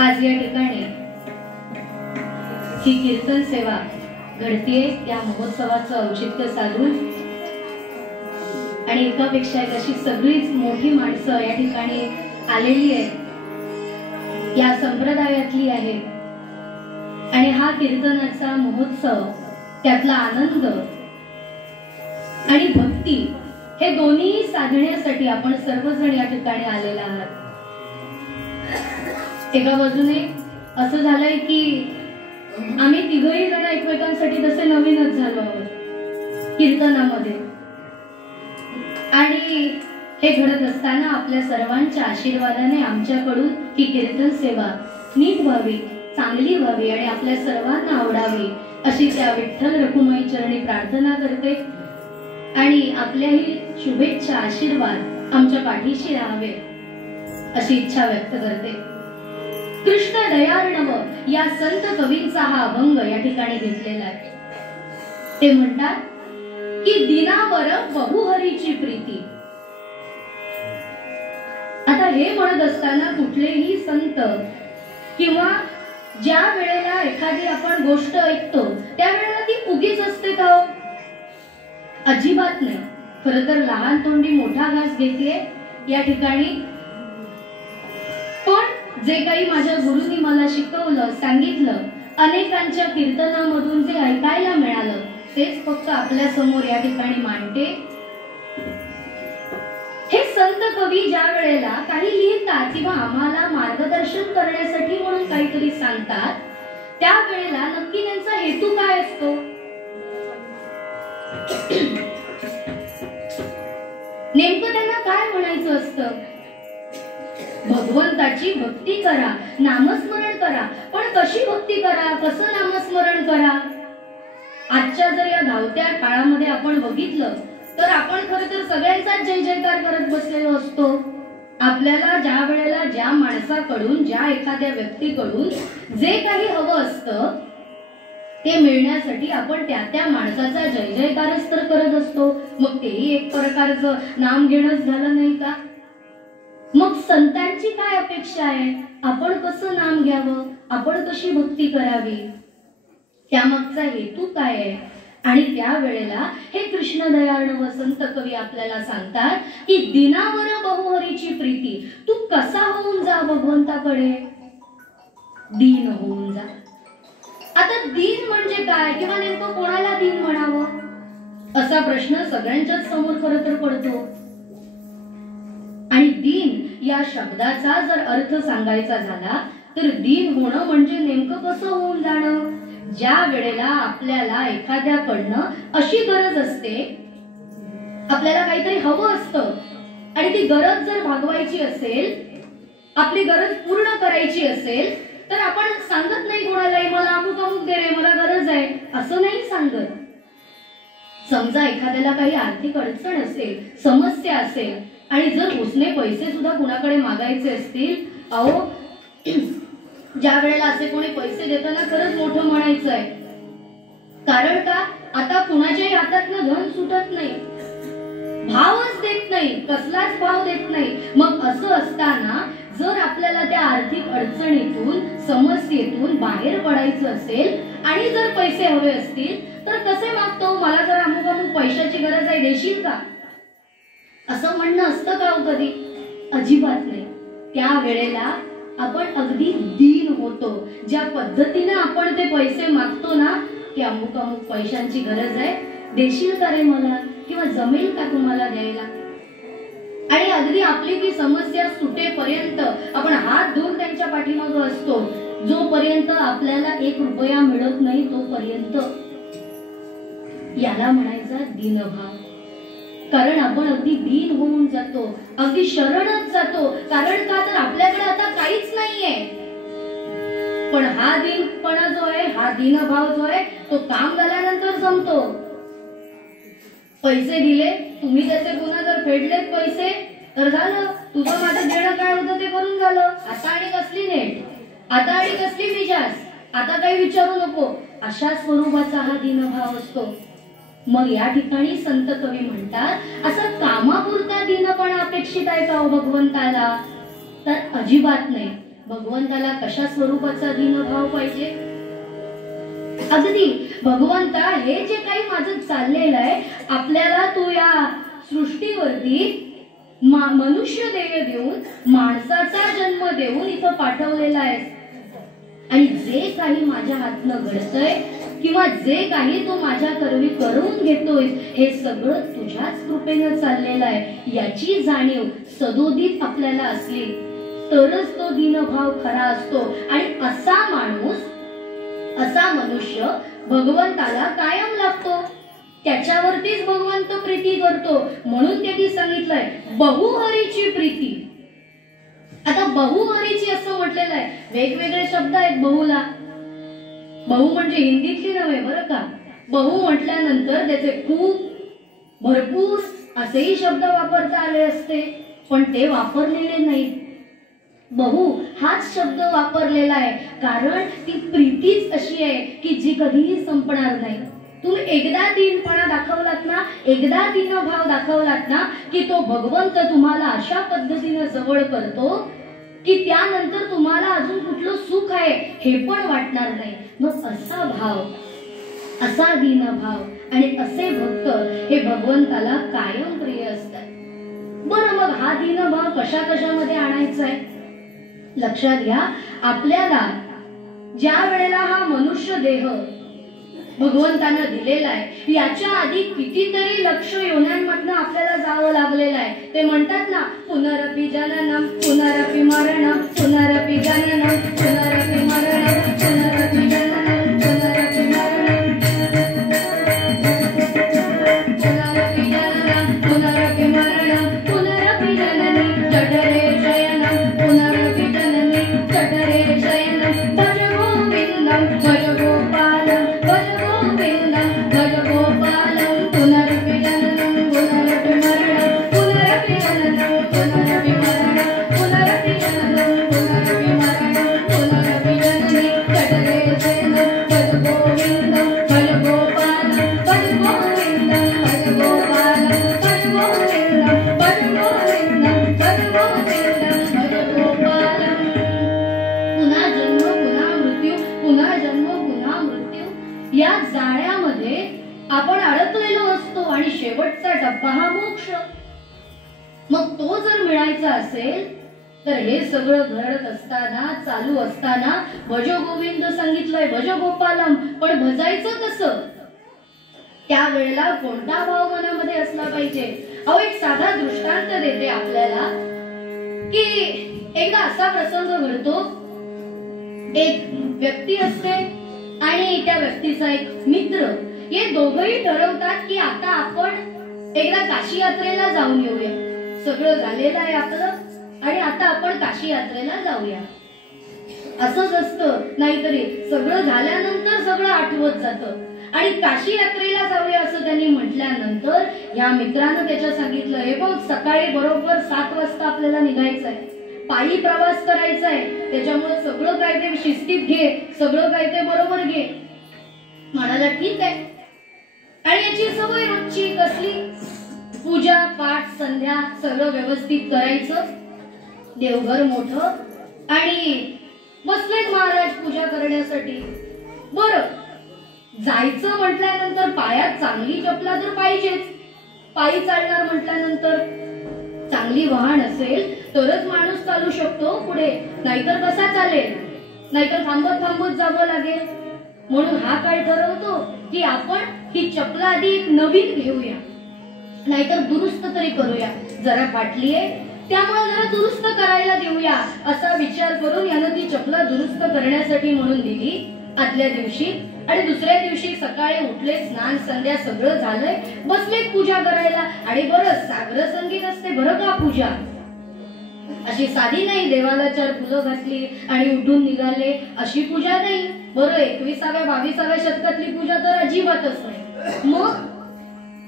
आज या ठिकाणी ही कीर्तन सेवा घडतीये या महोत्सवाचं औचित्य साधून आणि एकापेक्षा एक अशी सगळीच मोठी माणसं या ठिकाणी आलेली आहेत, या संप्रदायातली आहेत आणि हा कीर्तनाचा महोत्सव, त्यातला आनंद आणि भक्ती हे दोन्ही साधण्यासाठी आपण सर्वजण या ठिकाणी आलेला आहात। एका बाजूने असं झालंय की आम्ही तिघही जण एकमेकांसाठी तसे नवीनच झालो आहोत कीर्तनामध्ये, आणि हे घडत असताना आपल्या सर्वांच्या आशीर्वादाने आमच्याकडून ही कीर्तन सेवा नीट व्हावी, चांगली व्हावी आणि आपल्या सर्वांना आवडावी अशी त्या विठ्ठल रखुमाई चरणी प्रार्थना करते आणि आपल्याही शुभेच्छा आशीर्वाद आमच्या पाठीशी राहावे अशी इच्छा व्यक्त करते। कृष्ण दयार्णव या संत कवींचा हा अभंग या ठिकाणी घेतलेला आहे। ते म्हणतात की दिनावर बहुहरीची प्रीती। आता हे म्हणत असताना कुठलेही संत किंवा ज्या वेळेला एखादी आपण गोष्ट ऐकतो त्यावेळेला ती उगीच असते का? अजिबात नाही। खरं तर लहान तोंडी मोठा घास घेतेय या ठिकाणी, पण जे काही माझ्या गुरुनी मला शिकवलं, सांगितलं, अनेकांच्या कीर्तनामधून जे ऐकायला मिळालं तेच फक्त आपल्या समोर या ठिकाणी मांडते। हे संत कवी ज्या वेळेला काही लिहितात किंवा आम्हाला मार्गदर्शन करण्यासाठी म्हणून काहीतरी सांगतात, त्या वेळेला नक्की त्यांचा हेतू काय असतो? नेमकं त्यांना काय म्हणायचं असतं? भगवंताची भक्ती करा, नामस्मरण करा, पण कशी भक्ती करा, कसं नामस्मरण करा? आजच्या जर या धावत्या काळामध्ये आपण बघितलं तर आपण खरं तर सगळ्यांचाच जय जयकार करत बसलेलो असतो। आपल्याला ज्या वेळेला ज्या माणसाकडून, ज्या एखाद्या व्यक्तीकडून जे काही हवं असतं ते मिळण्यासाठी आपण त्या माणसाचा जय जयकारच तर करत असतो। मग तेही एक प्रकारचं नाम घेणंच झालं नाही का? मग संतांची काय अपेक्षा आहे? आपण कसं नाम घ्यावं, आपण कशी भक्ती करावी, त्यामागचा हेतू काय आहे? आणि त्या वेळेला हे कृष्ण दयार्णव संत कवी आपल्याला सांगतात की दिनावर बहुहरीची प्रीती। तू कसा होऊन जा भगवंताकडे? दीन होऊन जा। आता दीन म्हणजे काय किंवा नेमकं कोणाला दीन म्हणावं असा प्रश्न सगळ्यांच्याच समोर खरं तर पडतो। दीन या शब्दाचा जर अर्थ सांगायचा झाला तर दीन होणं म्हणजे नेमकं कसं होऊन जाणं? ज्या वेळेला आपल्याला एखाद्याकडनं अशी गरज असते, आपल्याला काहीतरी हवं असतं आणि ती गरज जर भागवायची असेल, आपली गरज पूर्ण करायची असेल, तर आपण सांगत नाही कोणालाही मला अमुक अमुक दे रे, मला गरज आहे, असं नाही सांगत. समजा एखाद्याला काही आर्थिक अडचण असेल, समस्या असेल आणि जर उसने पैसे सुद्धा कुणाकडे मागायचे असतील, अहो ज्या वेळेला असे कोणी पैसे देताना खरंच मोठं म्हणायचं आहे. कारण का, आता कुणाच्याही हातातनं धन सुटत नाही, भावच देत नाही, कसलाच भाव देत नाही. मग असं असताना जर आपल्याला त्या आर्थिक अडचणीतून, समस्येतून बाहेर पडायचं असेल आणि जर पैसे हवे असतील तर कसे मागतो? मला जर अमुक अमुक पैशाची गरज आहे, देशील का? असं म्हणणं असतं का हो कधी? अजिबात नाही. त्या वेळेला आपण अगदी दीन होतो. ज्या पद्धतीने आपण ते पैसे मागतो ना, की अमुक अमुक पैशांची गरज आहे, देशील का रे मला, किंवा जमेल का तुम्हाला द्यायला? आणि अगदी आपली ती समस्या सुटेपर्यंत आपण हात धुवून त्यांच्या पाठीमागे असतो. जोपर्यंत आपल्याला 1 रुपया मिळत नाही तोपर्यंत. याला म्हणायचा दीनभाव. कारण आपण अगदी दीन होऊन जातो, अगदी शरणच जातो. कारण का, तर आपल्याकडे आता काहीच नाहीये. पण हा दीनपणा जो आहे, हा दीनभाव जो आहे, तो काम झाल्यानंतर जमतो. पैसे दिले, तुम्ही त्याचे पुन्हा जर फेडलेत पैसे, तर झालं, तुझं माझं देणं काय होतं ते करून झालं. आता आणि कसली नेट, आता आणि कसली मिजाज, आता काही विचारू नको, अशा स्वरूपाचा हा दीनभाव असतो. मग या ठिकाणी संत कवी म्हणतात, असं कामापुरता दीनपणा अपेक्षित आहे का भगवंताला? तर अजिबात नाही. भगवंताला कशा स्वरूपाचा दीनभाव पाहिजे? अगदी भगवंता, हे जे काही माझं चाललेलं आहे, आपल्याला तू या सृष्टीवरती मनुष्य देह देऊन, माणसाचा जन्म देऊन इथं पाठवलेला आहे. आणि जे काही माझ्या हातनं घडतंय किंवा जे काही तू माझ्या करवी करून घेतोय, हे सगळं तुझ्याच कृपेनं चाललेलं आहे. याची जाणीव सदोदित आपल्याला असली तरच तो दीनभाव खरा असतो. आणि असा माणूस, असा मनुष्य भगवंताला कायम लागतो. त्याच्यावरतीच भगवंत प्रीती करतो. म्हणून त्यांनी सांगितलंय बहुहरीची प्रीती. आता बहुहरीची असं म्हटलेलं आहे. वेगवेगळे शब्द आहेत बहुला. बहु म्हणजे हिंदीतली नव्हे बरं का. बहु म्हटल्यानंतर त्याचे खूप, भरपूर असेही शब्द वापरता आले असते, पण ते वापरलेले नाहीत. बहु हाच शब्द वापरलेला आहे. कारण ती प्रीतीच अशी आहे की जी कधीही संपणार नाही. तुम्ही एकदा दीनपणा दाखवलात ना, एकदा दीनभाव दाखवलात ना, की तो भगवंत तुम्हाला अशा पद्धतीने जवळ करतो की त्यानंतर तुम्हाला अजून कुठलं सुख आहे हे पण वाटणार नाही. मग असा भाव, असा दीनभाव आणि असे भक्त हे भगवंताला कायम प्रिय असतात. बरं, मग हा दीनभाव कशा कशामध्ये आणायचा आहे? लक्षात घ्या, आपल्याला ज्या वेळेला हा मनुष्य देह भगवंतानं दिलेला आहे, याच्या आधी कितीतरी लक्ष योन्यांमधनं आपल्याला जावं लागलेलं आहे. ते म्हणतात ना, पुनरपि जननम पुनरपि मरणम पुनरपि जननम पुनरपि मरणम पुनरपि जननम पुनरपि मरणम पुनरपि जननम पुनरपि मरणम पुनरपि जननी जठरे शयनम पुनरपि जननी जठरे शयनम भज गोविंदम भज गोपालम भज गोविंदम भज गोपालम पुनरपि जननम पुनरपि मरणम पुनरपि जननम पुनरपि मरणम पुनरपि जननम पुनरपि मरणम पुनरपि जननी जठरे शयनम भज गोविंदम भज गोपालम भज गोविंदम भज गोपालम भज गोविंदम भज गोविंदम भज गोविंदम भज गोपालम. पुन्हा जन्म पुन्हा मृत्यू, पुन्हा जन्म पुन्हा मृत्यू या जाळ्यामध्ये आपण अडकलेलो असतो आणि शेवटचा टप्पा हा मोक्ष. मग तो जर मिळायचा असेल तर हे सगळं घडत असताना, चालू असताना भज गोविंद सांगितलंय, भज गोपालम. पण भजायचं कसं? त्यावेळेला कोणता भाव मनामध्ये असला पाहिजे? अहो, एक साधा दृष्टांत देते आपल्याला. की एकदा असा प्रसंग घडतो, एक व्यक्ती असते आणि त्या व्यक्तीचा एक मित्र, हे दोघंही ठरवतात की आता आपण एकदा काशी यात्रेला जाऊन येऊया. सगळं झालेलं आहे आपलं आणि आता आपण काशी यात्रेला जाऊया. असंच असतं, नाहीतरी सगळं झाल्यानंतर सगळं आठवत जातं. आणि काशी यात्रेला जाऊया असं त्यांनी म्हटल्यानंतर या मित्रानं त्याच्या सांगितलं, हे बघ सकाळी बरोबर 7 वाजता आपल्याला निघायचंय, पायी प्रवास करायचा आहे, त्याच्यामुळे सगळं काय ते शिस्तीत घे, सगळं काय ते बरोबर घे. म्हणाला ठीक आहे. आणि याची सवय रोजची कसली, पूजा पाठ संध्या सगळं व्यवस्थित करायचं, देवघर मोठं, आणि बसलेत महाराज पूजा करण्यासाठी. बरं, जायचं म्हटल्यानंतर पायात चांगली चपला तर पाहिजेच. पायी चालणार म्हटल्यानंतर चांगली वाहन असेल तरच माणूस चालू शकतो पुढे, नाहीतर कसा चालेल, नाहीतर थांबत थांबत जावं लागेल. म्हणून हा काय ठरवतो की आपण ही चपला आधी नवीन घेऊया, नाहीतर दुरुस्त तरी करूया. जरा फाटलीये त्यामुळे जरा दुरुस्त करायला देऊया असा विचार करून यानं ती चपला दुरुस्त करण्यासाठी म्हणून दिली आदल्या दिवशी. आणि दुसऱ्या दिवशी सकाळी उठले, स्नान संध्या सगळं झालंय, बसले पूजा करायला. आणि बरं सागर संगीत असते बरं का पूजा, अशी साधी नाही देवाला 4 फुलं घातली आणि उठून निघाले अशी पूजा नाही. बरं 21व्या 22व्या शतकातली पूजा तर अजिबातच नाही. मग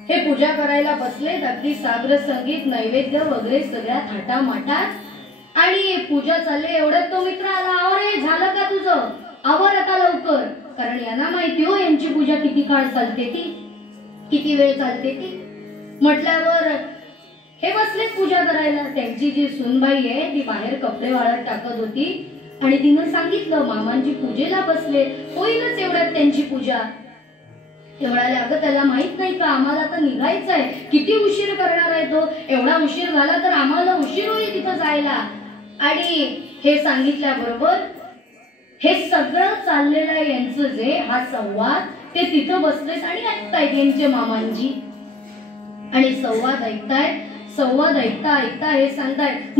हे पूजा करायला बसले, अगदी सागर संगीत नैवेद्य वगैरे सगळ्या थाटामाटात आणि पूजा चालले. एवढ्यात तो मित्र आला, अरे झालं का तुझं, आवर आता लवकर. कारण यांना माहिती हो यांची पूजा किती काळ चालते ती, किती वेळ चालते ती. म्हटल्यावर हे बसले पूजा करायला. त्यांची जी सुनबाई आहे ती बाहेर कपडे वाळत टाकत होती आणि तिनं सांगितलं मामांची पूजेला बसले, होईलच एवढ्यात त्यांची पूजा. तेवढ्याला अगं त्याला माहित नाही का आम्हाला तर निघायचंय, किती उशीर करणार आहे तो, एवढा उशीर झाला तर आम्हाला उशीर होईल तिथं जायला. आणि हे सांगितल्याबरोबर हे सगळं चाललेलं आहे यांचं जे हा संवाद, ते तिथं बसलेत आणि ऐकतायत यांचे मामांजी. आणि संवाद ऐकतायत, संवाद ऐकता ऐकता हे सांगतायत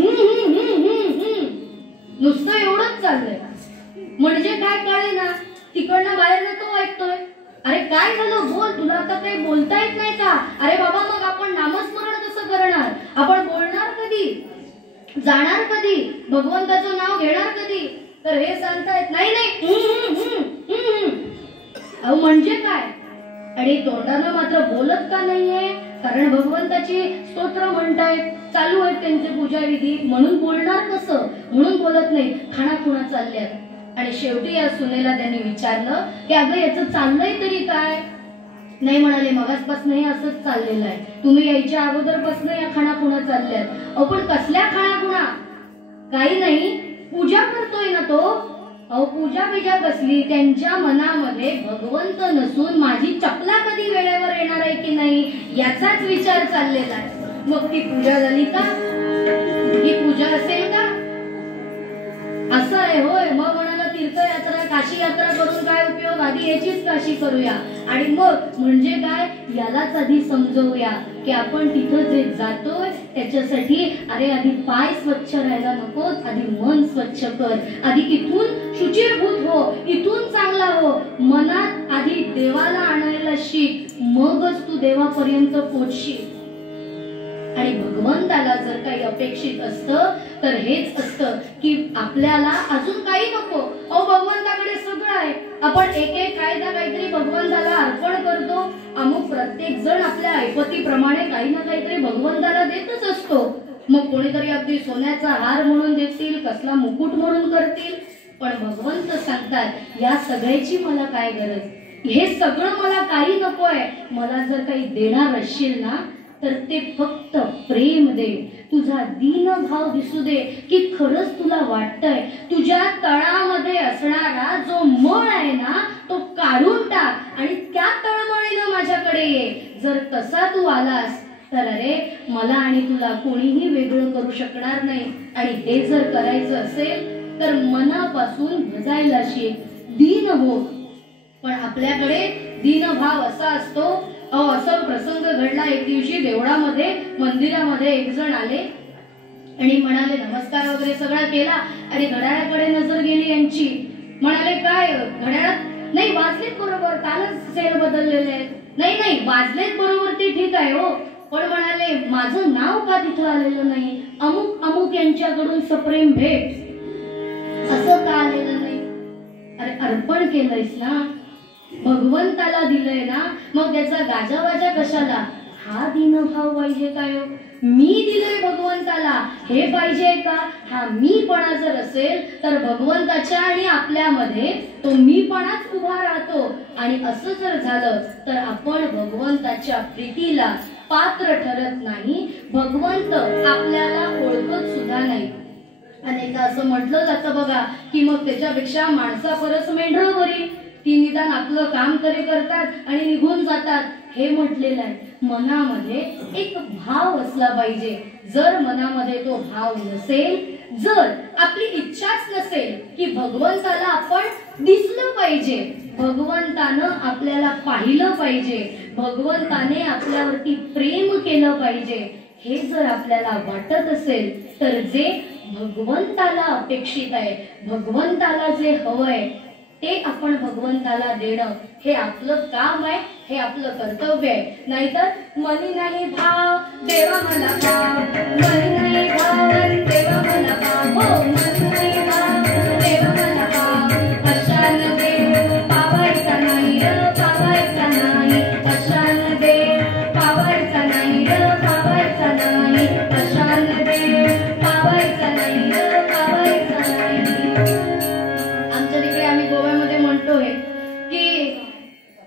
नुसतं एवढंच चाललंय. म्हणजे काय कळे ना, तिकडनं बाहेर तो ऐकतोय, अरे काय झालं बोल, तुला आता काही बोलता येत नाही का. अरे बाबा मग आपण नामस्मरण कसं करणार, आपण बोलणार कधी, जाणार कधी, भगवंताचं नाव घेणार कधी. तर हे सांगतायत नाही नाही अहो म्हणजे काय. आणि तोंडानं मात्र बोलत का नाहीये, कारण भगवंताची स्तोत्र म्हणतायत, चालू आहेत त्यांचे पूजाविधी, म्हणून बोलणार कसं, म्हणून बोलत नाही, खाणाखुणा चालल्यात. आणि शेवटी या सुनेला त्यांनी विचारलं की अगं याचं चाललंय तरी काय. नाही म्हणाले, मगासपासून हे असंच चाललेलं आहे, तुम्ही यायच्या अगोदरपासून या खाणाखुणा चालल्यात. अहो पण कसल्या खाणाखुणा, काही नाही, पूजा करतोय ना तो. अहो पूजा बिजा कसली, त्यांच्या मनामध्ये भगवंत नसून माझी चपला कधी वेळेवर येणार आहे की नाही याचाच विचार चाललेला आहे. मग ती पूजा झाली का, ही पूजा असेल का, असं आहे होय. मग म्हणाला तीर्थयात्रा काशी यात्रा करून काय उपयोग, आधी याचीच काशी करूया. आणि मग म्हणजे काय, यालाच आधी समजवूया की आपण तिथं जे जातोय त्याच्यासाठी अरे आधी पाय स्वच्छ राहायला नको, आधी मन स्वच्छ कर, आधी इथून शुचिरभूत हो, इथून चांगला हो, मनात आधी देवाला आणायला शिक, मगच तू देवापर्यंत पोहोचशील. आणि भगवंताला जर काही अपेक्षित असतं तर हेच असतं की आपल्याला अजून काही नको. अहो भगवंताकडे सगळं आहे, आपण एक एक काहीतरी भगवंताला अर्पण करतो. अमुक प्रत्येक जण आपल्या ऐपतीप्रमाणे काही ना काहीतरी भगवंताला देतच असतो. मग कोणीतरी अगदी सोन्याचा हार म्हणून देतील, कसला मुकुट म्हणून करतील, पण भगवंत सांगतात या सगळ्याची मला काय गरज, हे सगळं मला काही नको आहे. मला जर काही देणार असशील ना तर ते फक्त प्रेम दे, तुझा दीन भाव दिसू दे की खरंच तुला वाटतंय. तुझ्या तळामध्ये असणारा जो मळ आहे ना तो काढून टाक आणि त्या तळमळीनं माझ्याकडे ये. जर तसा तू आलास तर अरे मला आणि तुला कोणीही वेगळं करू शकणार नाही. आणि हे जर करायचं असेल तर मनापासून भजायला शिक, दीन हो. पण आपल्याकडे दीनभाव असा असतो. असा प्रसंग घडला, एक दिवशी देवळामध्ये मंदिरामध्ये एक जण आले आणि म्हणाले नमस्कार वगैरे सगळा केला आणि घड्याळाकडे नजर गेली यांची. म्हणाले काय घड्याळात नाही वाजलेत बरोबर, कालच सेल बदललेले आहेत. नाही नाही वाजलेत बरोबर ते ठीक आहे हो, पण म्हणाले माझं नाव का तिथं आलेलं नाही, अमुक अमुक यांच्याकडून सप्रेम भेट असं का आलेलं नाही. अरे अर्पण केलंयस ना, भगवंताला दिलंय ना, मग त्याचा गाजावाजा कशाला. हा दीनभाव पाहिजे काय हो, मी दिलंय भगवंताला हे पाहिजे का. हा मीपणा जर असेल तर भगवंताच्या आणि आपल्यामध्ये तो मीपणाच उभा राहतो. आणि असं जर झालं तर आपण भगवंताच्या प्रीतीला पात्र ठरत नाही, भगवंत आपल्याला ओळखत सुद्धा नाही. अनेकदा असं म्हटलं जातं बघा की मग त्याच्यापेक्षा माणसा परस मेंढरं बरी, ती निदान आपलं काम तरी करतात आणि निघून जातात. हे म्हटलेलं आहे. मनामध्ये एक भाव असला पाहिजे. जर मनामध्ये तो भाव नसेल, जर आपली इच्छाच नसेल की भगवंताला आपण दिसलं पाहिजे, भगवंतानं आपल्याला पाहिलं पाहिजे, भगवंताने आपल्यावरती प्रेम केलं पाहिजे, हे जर आपल्याला वाटत असेल तर जे भगवंताला अपेक्षित आहे, भगवंताला जे हवंय ते आपण भगवंताला देणं हे आपलं काम आहे, हे आपलं कर्तव्य आहे. नाहीतर मनी नाही भाव देवा मला भाव, मनी नाही भाव देवा मला भाव, हो मनी नाही भाव देवा मला भाव. अशान देव पावायचा नाही र पावायचा नाही, अशान देव पावायचा नाही र पावायचा नाही, अशान देव पावायचा नाही र पावायचा नाही. आमच्या तिकडे आम्ही गोव्यामध्ये म्हणतोय की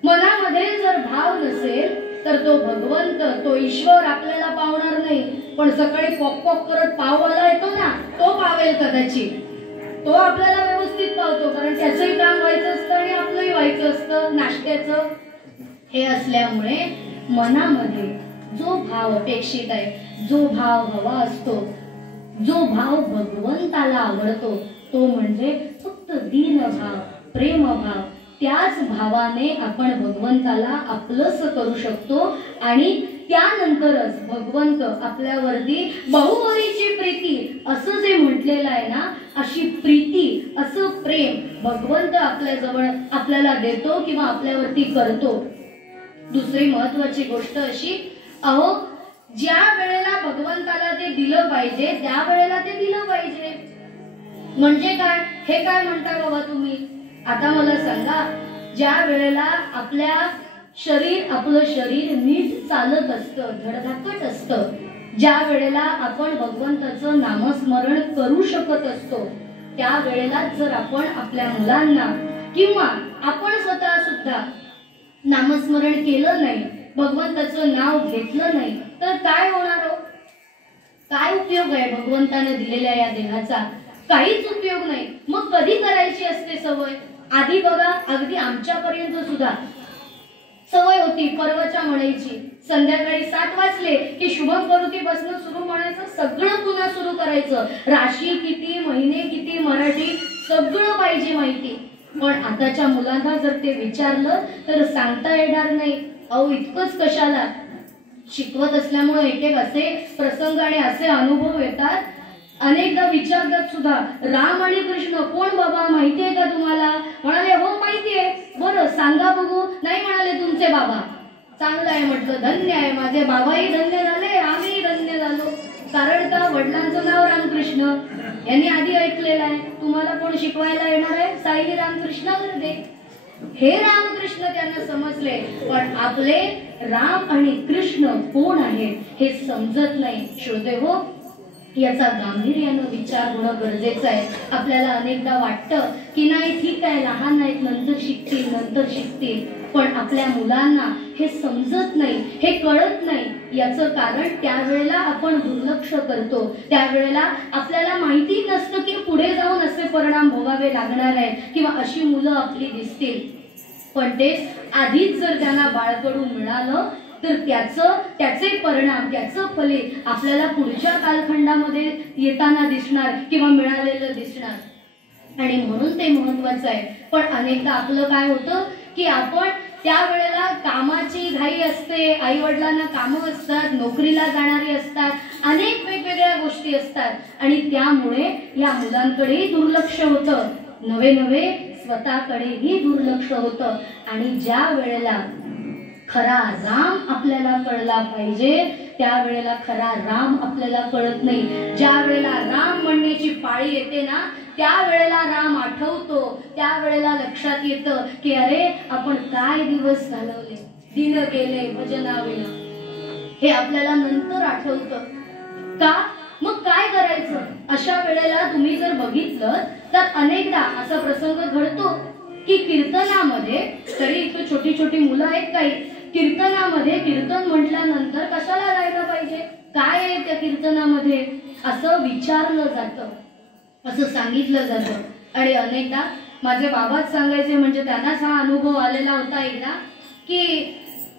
मनामध्ये जर भाव नसेल तर तो भगवंत, तो ईश्वर आपल्याला पावणार नाही. पण सकाळी पॉक पॉक करत पाववाला येतो ना, तो पावेल कदाचित, तो आपल्याला व्यवस्थित पावतो, कारण त्याचंही काम व्हायचं असतं आणि आपलंही व्हायचं असतं नाश्त्याचं. हे असल्यामुळे मनामध्ये जो भाव अपेक्षित आहे, जो भाव हवा असतो, जो भाव भगवंताला आवडतो, तो म्हणजे फक्त दीन भाव, प्रेम भाव. त्याच भावाने आपण भगवंताला आपलंस करू शकतो आणि त्यानंतरच भगवंत आपल्यावरती बहुवरीची प्रीती असं जे म्हटलेलं आहे ना, अशी प्रीती, असं प्रेम भगवंत आपल्या जवळ आपल्याला देतो किंवा आपल्यावरती करतो. दुसरी महत्वाची गोष्ट अशी, अहो ज्या वेळेला भगवंताला ते दिलं पाहिजे त्या वेळेला ते दिलं पाहिजे. म्हणजे काय, हे काय म्हणता बाबा तुम्ही. आता मला सांगा, ज्या वेळेला आपलं शरीर नीट चालत असतं, धडधाकट असतं, ज्या वेळेला आपण भगवंताचं नामस्मरण करू शकत असतो, त्या वेळेला जर आपण आपल्या मुलांना किंवा आपण स्वतः सुद्धा नामस्मरण केलं नाही, भगवंताचं नाव घेतलं नाही, तर काय होणार हो. काय उपयोग आहे भगवंताने दिलेल्या या देहाचा. काहीच उपयोग नाही. मग कधी करायची असते सवय. आधी बघा, अगदी आमच्यापर्यंत सुद्धा सवय होती परवाच्या म्हणायची. संध्याकाळी 7 वाजले की शुभम करोती बसणं सुरू म्हणायचं, सगळं पुन्हा सुरू करायचं. राशी किती, महिने किती, मराठी सगळं पाहिजे माहिती. पण आताच्या मुलांना जर ते विचारलं तर सांगता येणार नाही. अहो इतकंच कशाला. शिकवत असल्यामुळे एक एक असे प्रसंग आणि असे अनुभव येतात. अनेकदा विचारतात सुद्धा, राम आणि कृष्ण कोण बाबा माहितीये का तुम्हाला. म्हणाले हो माहितीये. बरं सांगा बघू. नाही म्हणाले तुमचे बाबा. चांगलं आहे म्हटलं, धन्य आहे, माझे बाबाही धन्य झाले, आम्ही धन्य झालो. कारण का, वडिलांचं नाव रामकृष्ण यांनी आधी ऐकलेलं आहे. तुम्हाला कोण शिकवायला येणार आहे. साईली रामकृष्ण गर्दे, हे रामकृष्ण त्यांना समजले. पण आपले राम आणि कृष्ण कोण आहेत हे समजत नाही. श्रोते हो, याचा गांभीर्यानं विचार होणं गरजेचं आहे. आपल्याला अनेकदा वाटतं की नाही ठीक आहे, लहान आहेत, नंतर शिकतील. पण आपल्या मुलांना हे समजत नाही, हे कळत नाही. याचं कारण त्यावेळेला आपण दुर्लक्ष करतो. त्यावेळेला आपल्याला माहिती नसतं की पुढे जाऊन असे परिणाम भोगावे लागणार आहेत किंवा अशी मुलं आपली दिसतील. पण ते आधीच जर त्यांना बाळकडू मिळालं तर त्याचे परिणाम, त्याचं फले आपल्याला पुढच्या कालखंडामध्ये येताना दिसणार किंवा मिळालेलं दिसणार. आणि म्हणून ते महत्वाचं आहे. पण अनेकदा आपलं काय होतं की आपण त्यावेळेला कामाची घाई असते, आई वडिलांना कामं असतात, नोकरीला जाणारी असतात, अनेक वेगवेगळ्या गोष्टी असतात आणि त्यामुळे या मुलांकडेही दुर्लक्ष होतं, नवे स्वतःकडेही दुर्लक्ष होतं. आणि ज्या वेळेला खरा राम आपल्याला कळला पाहिजे त्यावेळेला खरा राम आपल्याला कळत नाही. ज्या वेळेला राम म्हणण्याची पाळी येते ना त्यावेळेला राम आठवतो, त्यावेळेला लक्षात येतं की अरे आपण काय दिवस घालवले, दिन गेले भजनाविना, हे आपल्याला नंतर आठवतं. का मग काय करायचं? अशा वेळेला तुम्ही जर बघितलं तर अनेकदा असा प्रसंग घडतो की कीर्तनामध्ये, तरी इथं छोटी छोटी मुलं आहेत काही, कीर्तनामध्ये कीर्तन म्हटल्यानंतर कशाला जायला पाहिजे, काय आहे त्या कीर्तनामध्ये असं विचारलं जातं, असं सांगितलं जातं. आणि अनेकदा माझे बाबाच सांगायचे, म्हणजे त्यांनाच हा अनुभव आलेला होता एकदा, की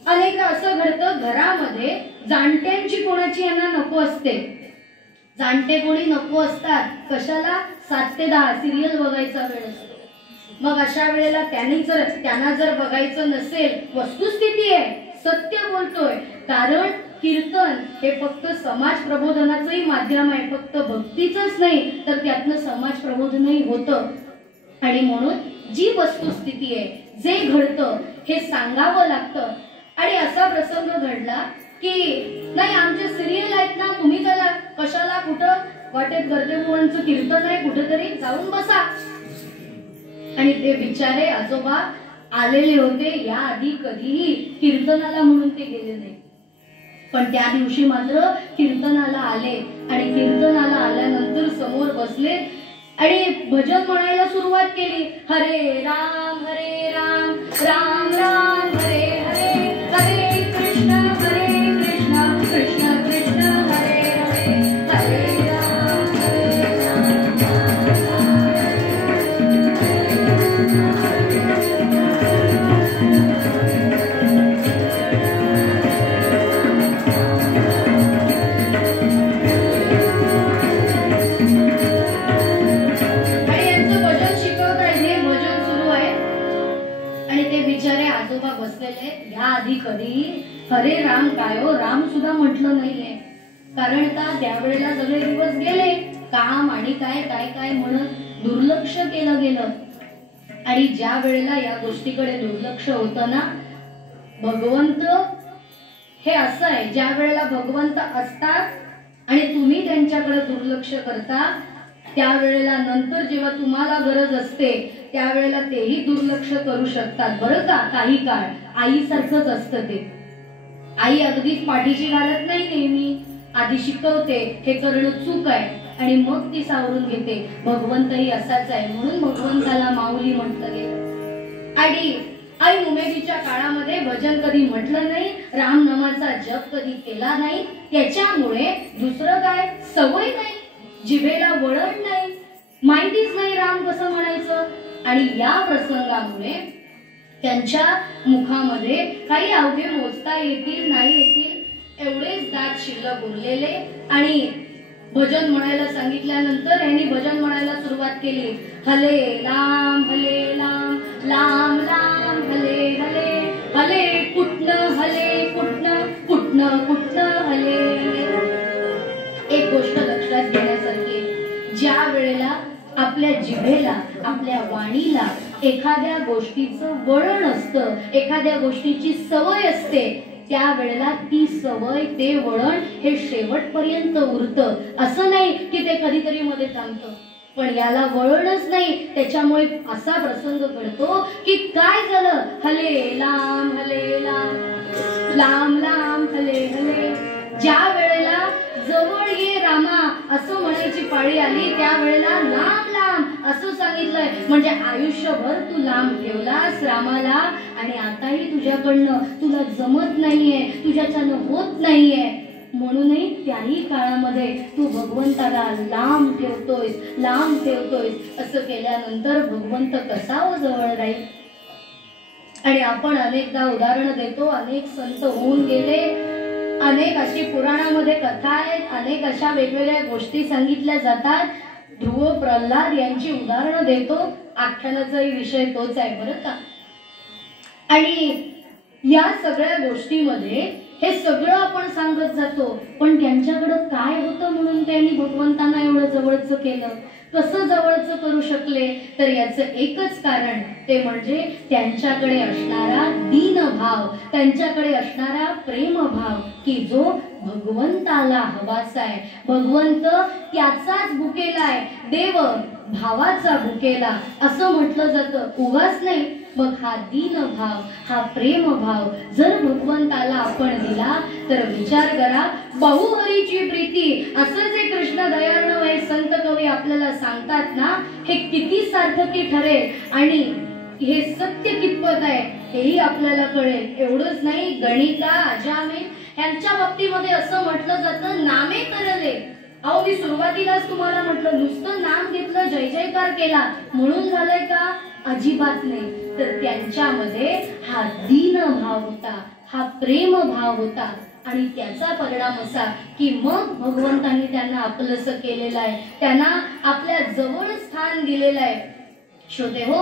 अनेकदा असं घडतं घरामध्ये जाणत्यांची कोणाची यांना नको असते, जाणते कोणी नको असतात, कशाला 7 ते 10 सिरियल बघायचा वेळ असतो. मग अशा वेळेला त्यांना जर बघायचं नसेल, वस्तुस्थिती आहे, सत्य बोलतोय, कारण कीर्तन हे फक्त समाज प्रबोधनाचंही माध्यम आहे, फक्त भक्तीचंच नाही तर त्यातनं समाज प्रबोधनही होतं. आणि म्हणून जी वस्तुस्थिती आहे, जे घडतं हे सांगावं लागतं. आणि असा प्रसंग घडला की नाही आमचे सिरियल आहेत ना, तुम्ही चला, कशाला, कुठं वाटेत गर्देबुवांचं कीर्तन आहे, कुठेतरी जाऊन बसा. आणि ते बिचारे आजोबा आलेले होते, या आधी कधीही कीर्तनाला म्हणून ते गेले नाही, पण त्या दिवशी मात्र कीर्तनाला आले. आणि कीर्तनाला आल्यानंतर समोर बसले आणि भजन म्हणायला सुरुवात केली, हरे राम राम राम हरे हरे, हरे कृष्ण कृष्ण कृष्ण हरे हरे, हरे राम आजोबा बसलेले. या आधी कधी हरे राम काय हो, राम सुद्धा म्हटलं नाहीये, कारण का त्यावेळेला सगळे दिवस गेले, काम आणि काय काय काय म्हणत दुर्लक्ष केलं गेलं. आणि ज्या वेळेला या गोष्टीकडे दुर्लक्ष होतं ना, भगवंत हे असं आहे, ज्या वेळेला भगवंत असतात आणि तुम्ही त्यांच्याकडे दुर्लक्ष करता, त्यावेळेला नंतर जेव्हा तुम्हाला गरज असते त्यावेळेला तेही दुर्लक्ष करू शकतात बरं का. काही काळ आईसारखंच असतं ते, आई अगदीच पाठीशी घालत नाही, नेहमी आधी शिकवते हे करणं चूक आहे आणि मग ती सावरून घेते. भगवंतही असाच आहे, म्हणून भगवंताला माऊली म्हटलं गेलं. आणि आई उमेदीच्या काळामध्ये भजन कधी म्हटलं नाही, रामनामाचा जप कधी केला नाही, त्याच्यामुळे दुसरं काय, सवय नाही, जिभेला वळण नाही, माहितीच नाही राम कसं म्हणायचं. आणि या प्रसंगामुळे त्यांच्या मुखामध्ये काही अवघे मोजता येतील नाही येतील एवढेच दात शिल्लक उरलेले. आणि भजन म्हणायला सांगितल्यानंतर यांनी भजन म्हणायला सुरुवात केली, हले लाम लाम लाम हले हले, हले कुठनं कुठनं हले. एक गोष्ट लक्षात घेण्यासारखी, ज्या वेळेला आपल्या जिभेला, आपल्या वाणीला एखाद्या गोष्टीचं वळण असतं, एखाद्या गोष्टीची सवय असते, त्यावेळेला ती सवय, ते वळण हे शेवटपर्यंत उरतं. असं नाही की ते कधीतरी मध्ये थांबतं, पण याला वळणच नाही. त्याच्यामुळे असा प्रसंग घडतो की काय झालं, हले लाम लाम लाम हले हले. ज्या वेळेला जवळ ये रामा असं म्हणायची पाळी आली, त्यावेळेला लांब लांब असं सांगितलंय, म्हणजे आयुष्यभर तू लांब ठेवलास रामाला आणि आताही तुझ्याकडनं तुला जमत नाहीये, तुझ्याच्यानं होत नाहीये, म्हणूनही त्याही काळामध्ये तू भगवंताला लांब ठेवतोयस. असं केल्यानंतर भगवंत कसा जवळ राहील. आणि आपण अनेकदा उदाहरण देतो, अनेक संत होऊन गेले, अनेक अशी पुराणामध्ये कथा आहेत, अनेक अशा वेगवेगळ्या गोष्टी सांगितल्या जातात. ध्रुव प्रल्हाद यांची उदाहरणं देतो, आख्यानाचाही विषय तोच आहे बरं का. आणि या सगळ्या गोष्टीमध्ये हे सगळं आपण सांगत जातो, पण त्यांच्याकडं काय होतं म्हणून त्यांनी भगवंतांना एवढं जवळचं केलं? कसं जवळचं करू शकले? तर याचं एकच कारण ते म्हणजे त्यांच्याकडे असणारा दीनभाव, त्यांच्याकडे असणारा प्रेमभाव, की जो भगवंताला हवाचा आहे. भगवंत त्याचाच भुकेला आहे, देव भावाचा भुकेला असं म्हटलं जातं, उगाच नाही. मग हा दीनभाव, हा प्रेमभाव जर भगवंताला आपण दिला तर विचार करा, बहुहरीची प्रीती असं जे कृष्ण दयाळू आहे संत कवी आपल्याला सांगतात ना, हे किती सार्थकी ठरेल आणि हे सत्य कितपत आहे हेही आपल्याला कळेल. एवढंच नाही, गणिका अजामिन यांच्या बाबतीमध्ये असं म्हटलं जातं, नामे करले. अहो, मी सुरुवातीलाच तुम्हाला म्हटलं, नुसतं नाम घेतलं, जय जयकार केला म्हणून झालंय का? अजिबात नाही. तर त्यांच्यामध्ये हा दीन भाव होता, हा प्रेम भाव होता आणि त्याचा परिणाम असा की मग भगवंतांनी त्यांना आपलंसं केलेलं आहे, त्यांना आपल्या जवळ स्थान दिलेलं आहे. श्रोते हो,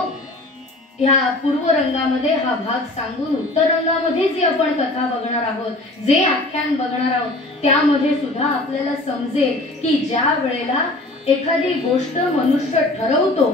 ह्या पूर्व रंगामध्ये हा भाग सांगून उत्तर रंगामध्ये जी आपण कथा बघणार आहोत, जे आख्यान बघणार आहोत, त्यामध्ये सुद्धा आपल्याला समजेल की ज्या वेळेला एखादी गोष्ट मनुष्य ठरवतो,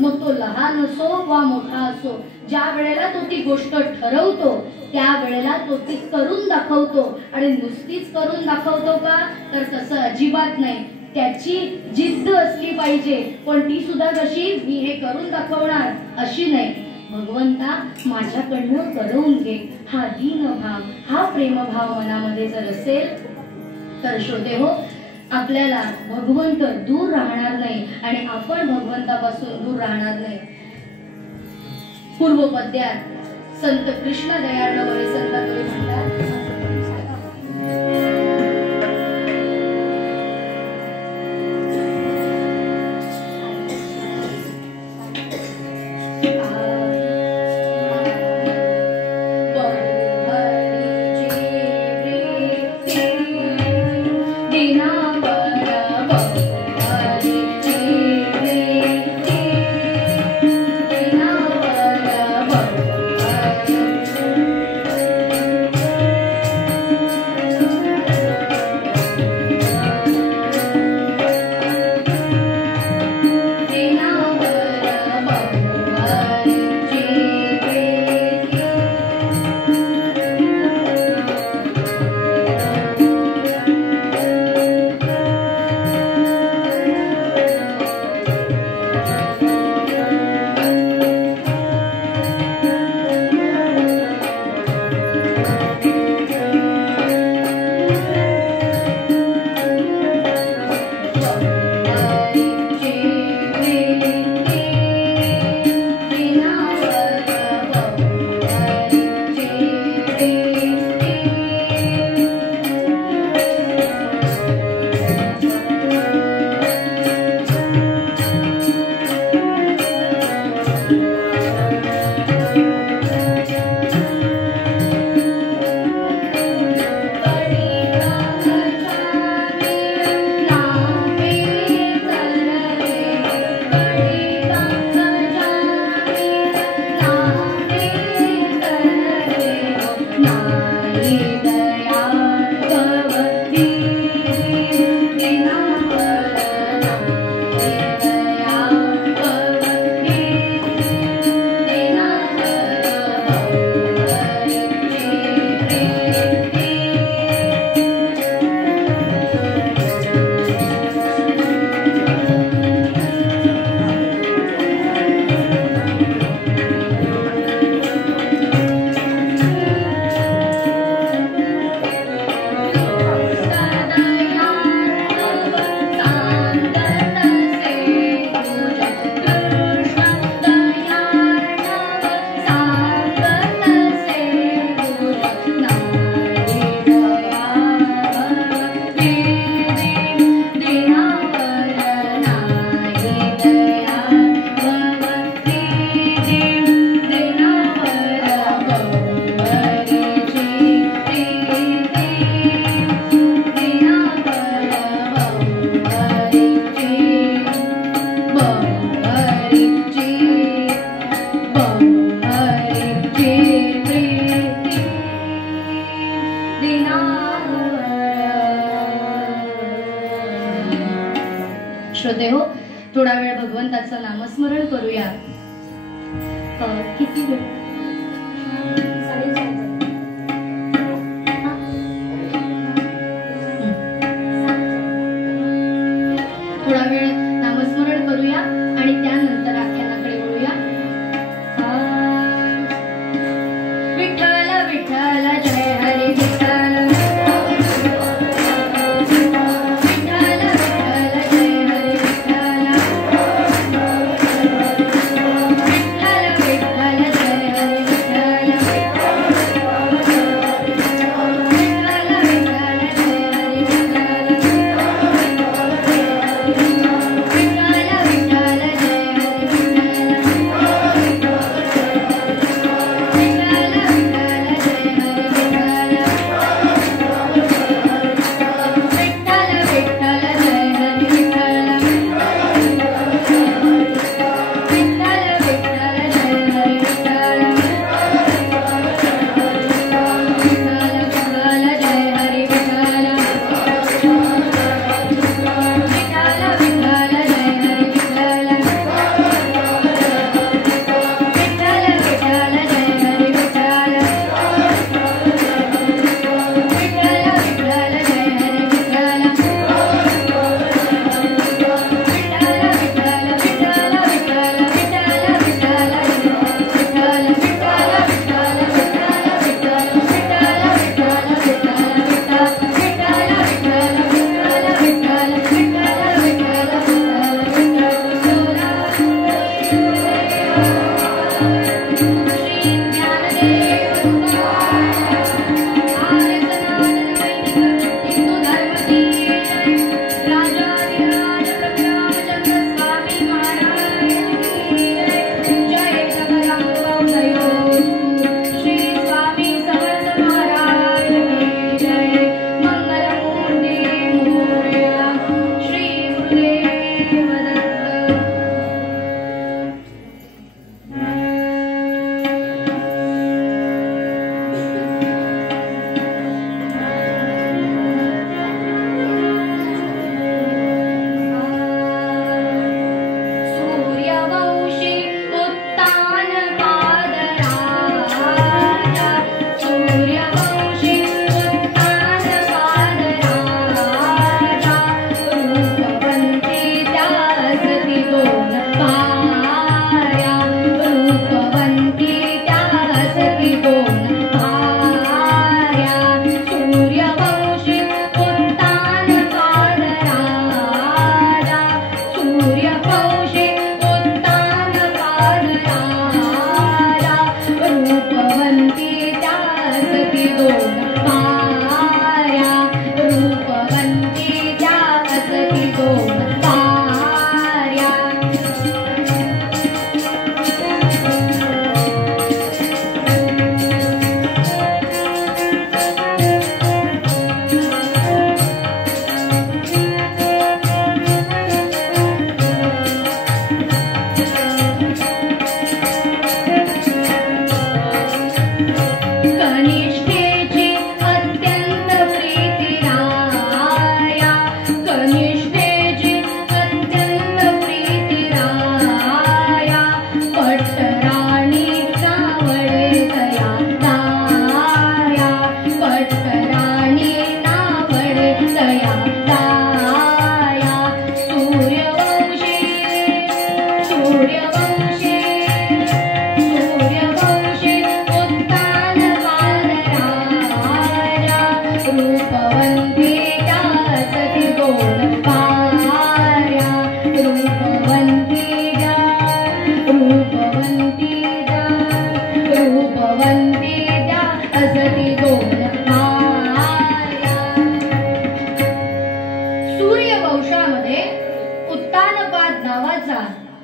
मग तो लहान असो वा मोठा असो, ज्या वेळेला तो ती गोष्ट ठरवतो त्या वेळेला तो ती करून दाखवतो. आणि नुसतीच करून दाखवतो का? तर तसं अजिबात नाही. त्याची जिद्द असली पाहिजे, पण ती सुद्धा कशी? मी हे करून दाखवणार अशी नाही. भगवंता माझ्याकडनं करवून घे, हा दीन भाव, हा प्रेमभाव मनामध्ये जर असेल तर श्रोते हो, आपल्याला भगवंत दूर राहणार नाही आणि आपण भगवंतापासून दूर राहणार नाही. पूर्व पद्यात संत कृष्ण दयाळू वरे संत कवी म्हणतात, श्रोते हो, थोडा वेळ भगवंताचं नामस्मरण करूया. किती वेळ? थोडा वेळ नामस्मरण करूया आणि त्यानंतर आख्यानाकडे वळूया. विठ्ठल विठ्ठल जय हरी विठ्ठल, विठ्ठल विठ्ठल जय हरी विठ्ठल, विठ्ठल विठ्ठल जय हरी विठ्ठल,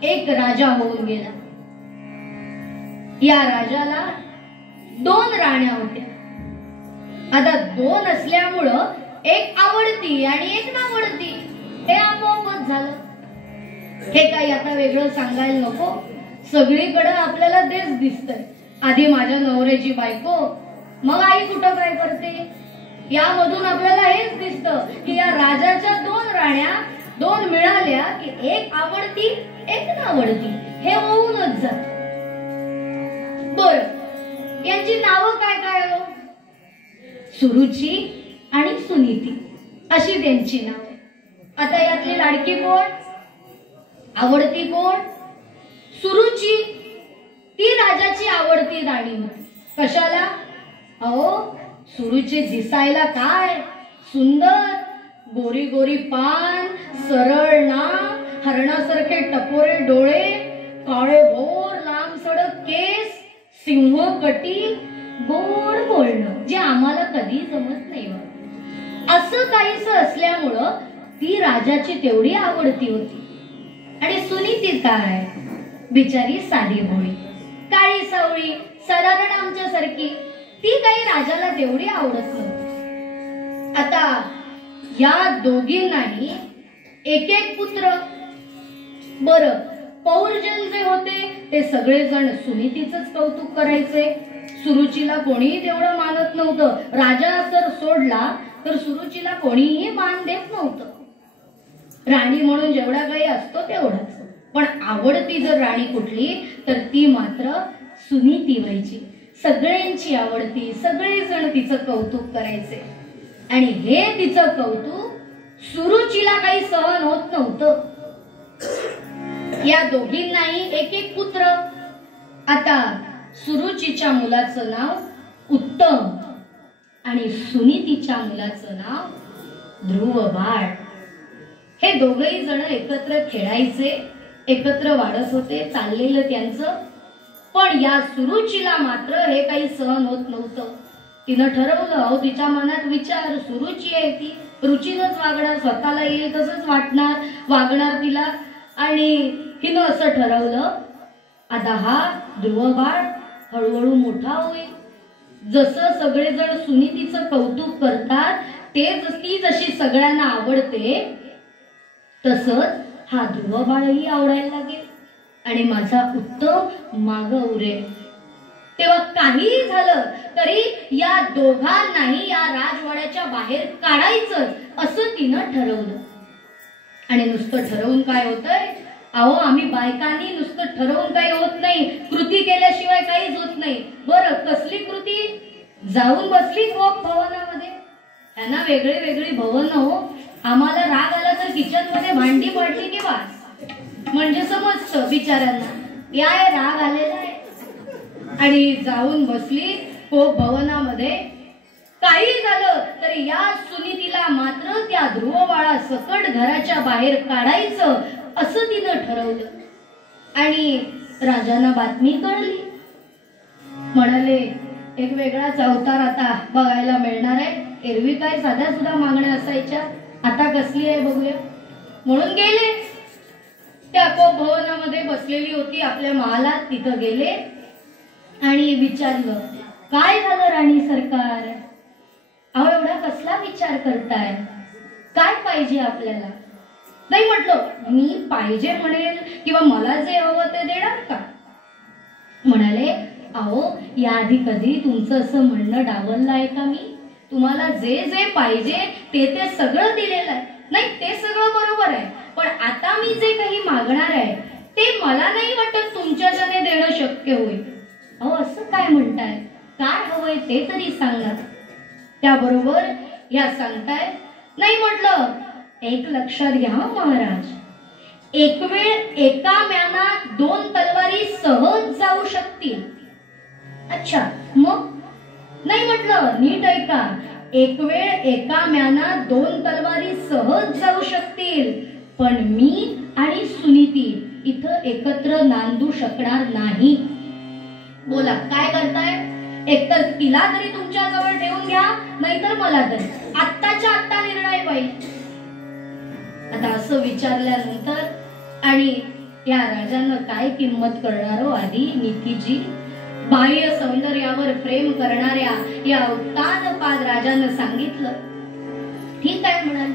एक राजा होऊन गेला. या राजाला 2 राण्या होत्या. आता 2 असल्यामुळं एक आवडती आणि एक नावडती, हे आपोआपच झालं. हे काही आता वेगळं सांगायला नको, सगळीकडे आपल्याला तेच दिसतंय. आधी माझ्या नवऱ्याची बायको, मग आई कुठं काय करते. यामधून आपल्याला हेच दिसतं की या राजाच्या 2 राण्या 2 मिळाल्या की एक आवडती एक नावडती हे होऊनच जात. बर, यांची नावं काय काय हो? सुरुची आणि सुनीती अशी त्यांची नाव. आता यातली लाडकी कोण, आवडती कोण? सुरुची. ती राजाची आवडती राणी होती. कशाला? अहो, सुरुची दिसायला काय सुंदर, गोरी गोरी पान, सरळ नाक, हरणासारखे टपोरे डोळे, काळे भोर लांब सडक केस, सिंह कटी, गोड बोलणं जे आम्हाला कधी जमत नाही. असं काहीच असल्यामुळं ती राजाची तेवढी आवडती होती. आणि सुनीती काय, बिचारी साधी भोळी, काळी सावळी, साधारण आमच्यासारखी. ती काही राजाला तेवढी आवडत नव्हती. आता या दोघींनाही एक एक पुत्र. बर, पौरजन जे होते ते सगळेजण सुनीतीचंच कौतुक करायचे. सुरुचीला कोणीही तेवढं मानत नव्हतं. राजा जर सोडला तर सुरुचीला कोणीही मान देत नव्हतं. राणी म्हणून जेवढा काही असतो तेवढाच. पण आवडती जर राणी कुठली तर ती मात्र सुनीती व्हायची. सगळ्यांची आवडती, सगळेजण तिचं कौतुक करायचे. आणि हे तिचं कौतुक सुरुचीला काही सहन होत नव्हतं. या दोघींनाही एक एक पुत्र. आता सुरुचीच्या मुलाचं नाव उत्तम आणि सुनीतीच्या मुलाचं नाव ध्रुव बाळ. हे दोघही जण एकत्र खेळायचे, एकत्र वाढत होते, चाललेलं त्यांचं. पण या सुरुचीला मात्र हे काही सहन होत नव्हतं. तिनं ठरवलं, अहो तिच्या मनात विचार, सुरुची आहे ती, रुचीनच वागणार, स्वतःला येईल तसंच वागणार तिला. आणि हिनं असं ठरवलं, आता हा ध्रुव बाळ हळूहळू मोठा होईल. जसं सगळेजण सुनीतीचं कौतुक करतात, ती जशी सगळ्यांना आवडते, तसंच हा ध्रुव बाळही आवडायला लागेल आणि माझा उत्तम माग उरेल. तेव्हा काही झालं तरी या दोघांनाही या राजवाड्याच्या बाहेर काढायचं असं तिनं ठरवलं. आणि नुसतं ठरवून काय होतंय? अहो, आम्ही बायकांनी नुसतं ठरवून काही होत नाही, कृती केल्याशिवाय काहीच होत नाही. बरं, कसली कृती? जाऊन बसली कोक भवनामध्ये. त्यांना वेगळे वेगळी भवन हो. आम्हाला राग आला तर किचन मध्ये भांडी पडली की वास, म्हणजे समजतं बिचाऱ्यांना या राग आलेला आहे. आणि जाऊन बसली कोक भवनामध्ये. काही झालं तरी या सुनीतीला मात्र त्या ध्रुव बाळा सकट घराच्या बाहेर काढायचं असं तिनं ठरवलं. आणि राजांना बातमी कळली. म्हणाले, एक वेगळाच अवतार आता बघायला मिळणार आहे. एरवी काय साध्या सुद्धा मागण्या असायच्या, आता कसली आहे बघूया. म्हणून गेले. त्या कोक भवनामध्ये बसलेली होती आपल्या महालात. तिथं गेले आणि विचारलं, काय झालं राणी सरकार? अहो, एवढा कसला विचार करताय? काय पाहिजे आपल्याला? नाही म्हटलं, मी पाहिजे म्हणेल किंवा मला जे हवं ते देणार का? म्हणाले, अहो, याआधी कधी तुमचं असं म्हणणं डावललं आहे का मी? तुम्हाला जे जे पाहिजे ते सगळं दिलेलं आहे. नाही, ते सगळं बरोबर आहे, पण आता मी जे काही मागणार आहे ते मला नाही वाटत तुमच्याच्याने देणं शक्य होईल. अहो, असं काय म्हणताय? काय हवंय ते तरी सांगा. त्याबरोबर या सांगताय. नाही म्हटलं, एक लक्षात घ्या महाराज, एक वेळ एका म्यानात 2 तलवारी सहज जाऊ शकतील. अच्छा, मग? नाही म्हटलं, नीट ऐका, एक वेळ एका म्यानात 2 तलवारी सहज जाऊ शकतील, पण मी आणि सुनीती इथं एकत्र नांदू शकणार नाही. बोला, काय करताय? एकतर तिला तरी तुमच्या जवळ ठेवून घ्या, नाहीतर मला तरी. आत्ताच्या आत्ता निर्णय पाहिजे. आता असं विचारल्यानंतर आणि या राजांना काय किंमत करणार हो आधी नीतीजी. बाह्य सौंदर्यावर प्रेम करणाऱ्या या उत्तानपाद राजानं सांगितलं, ठीक आहे म्हणाले,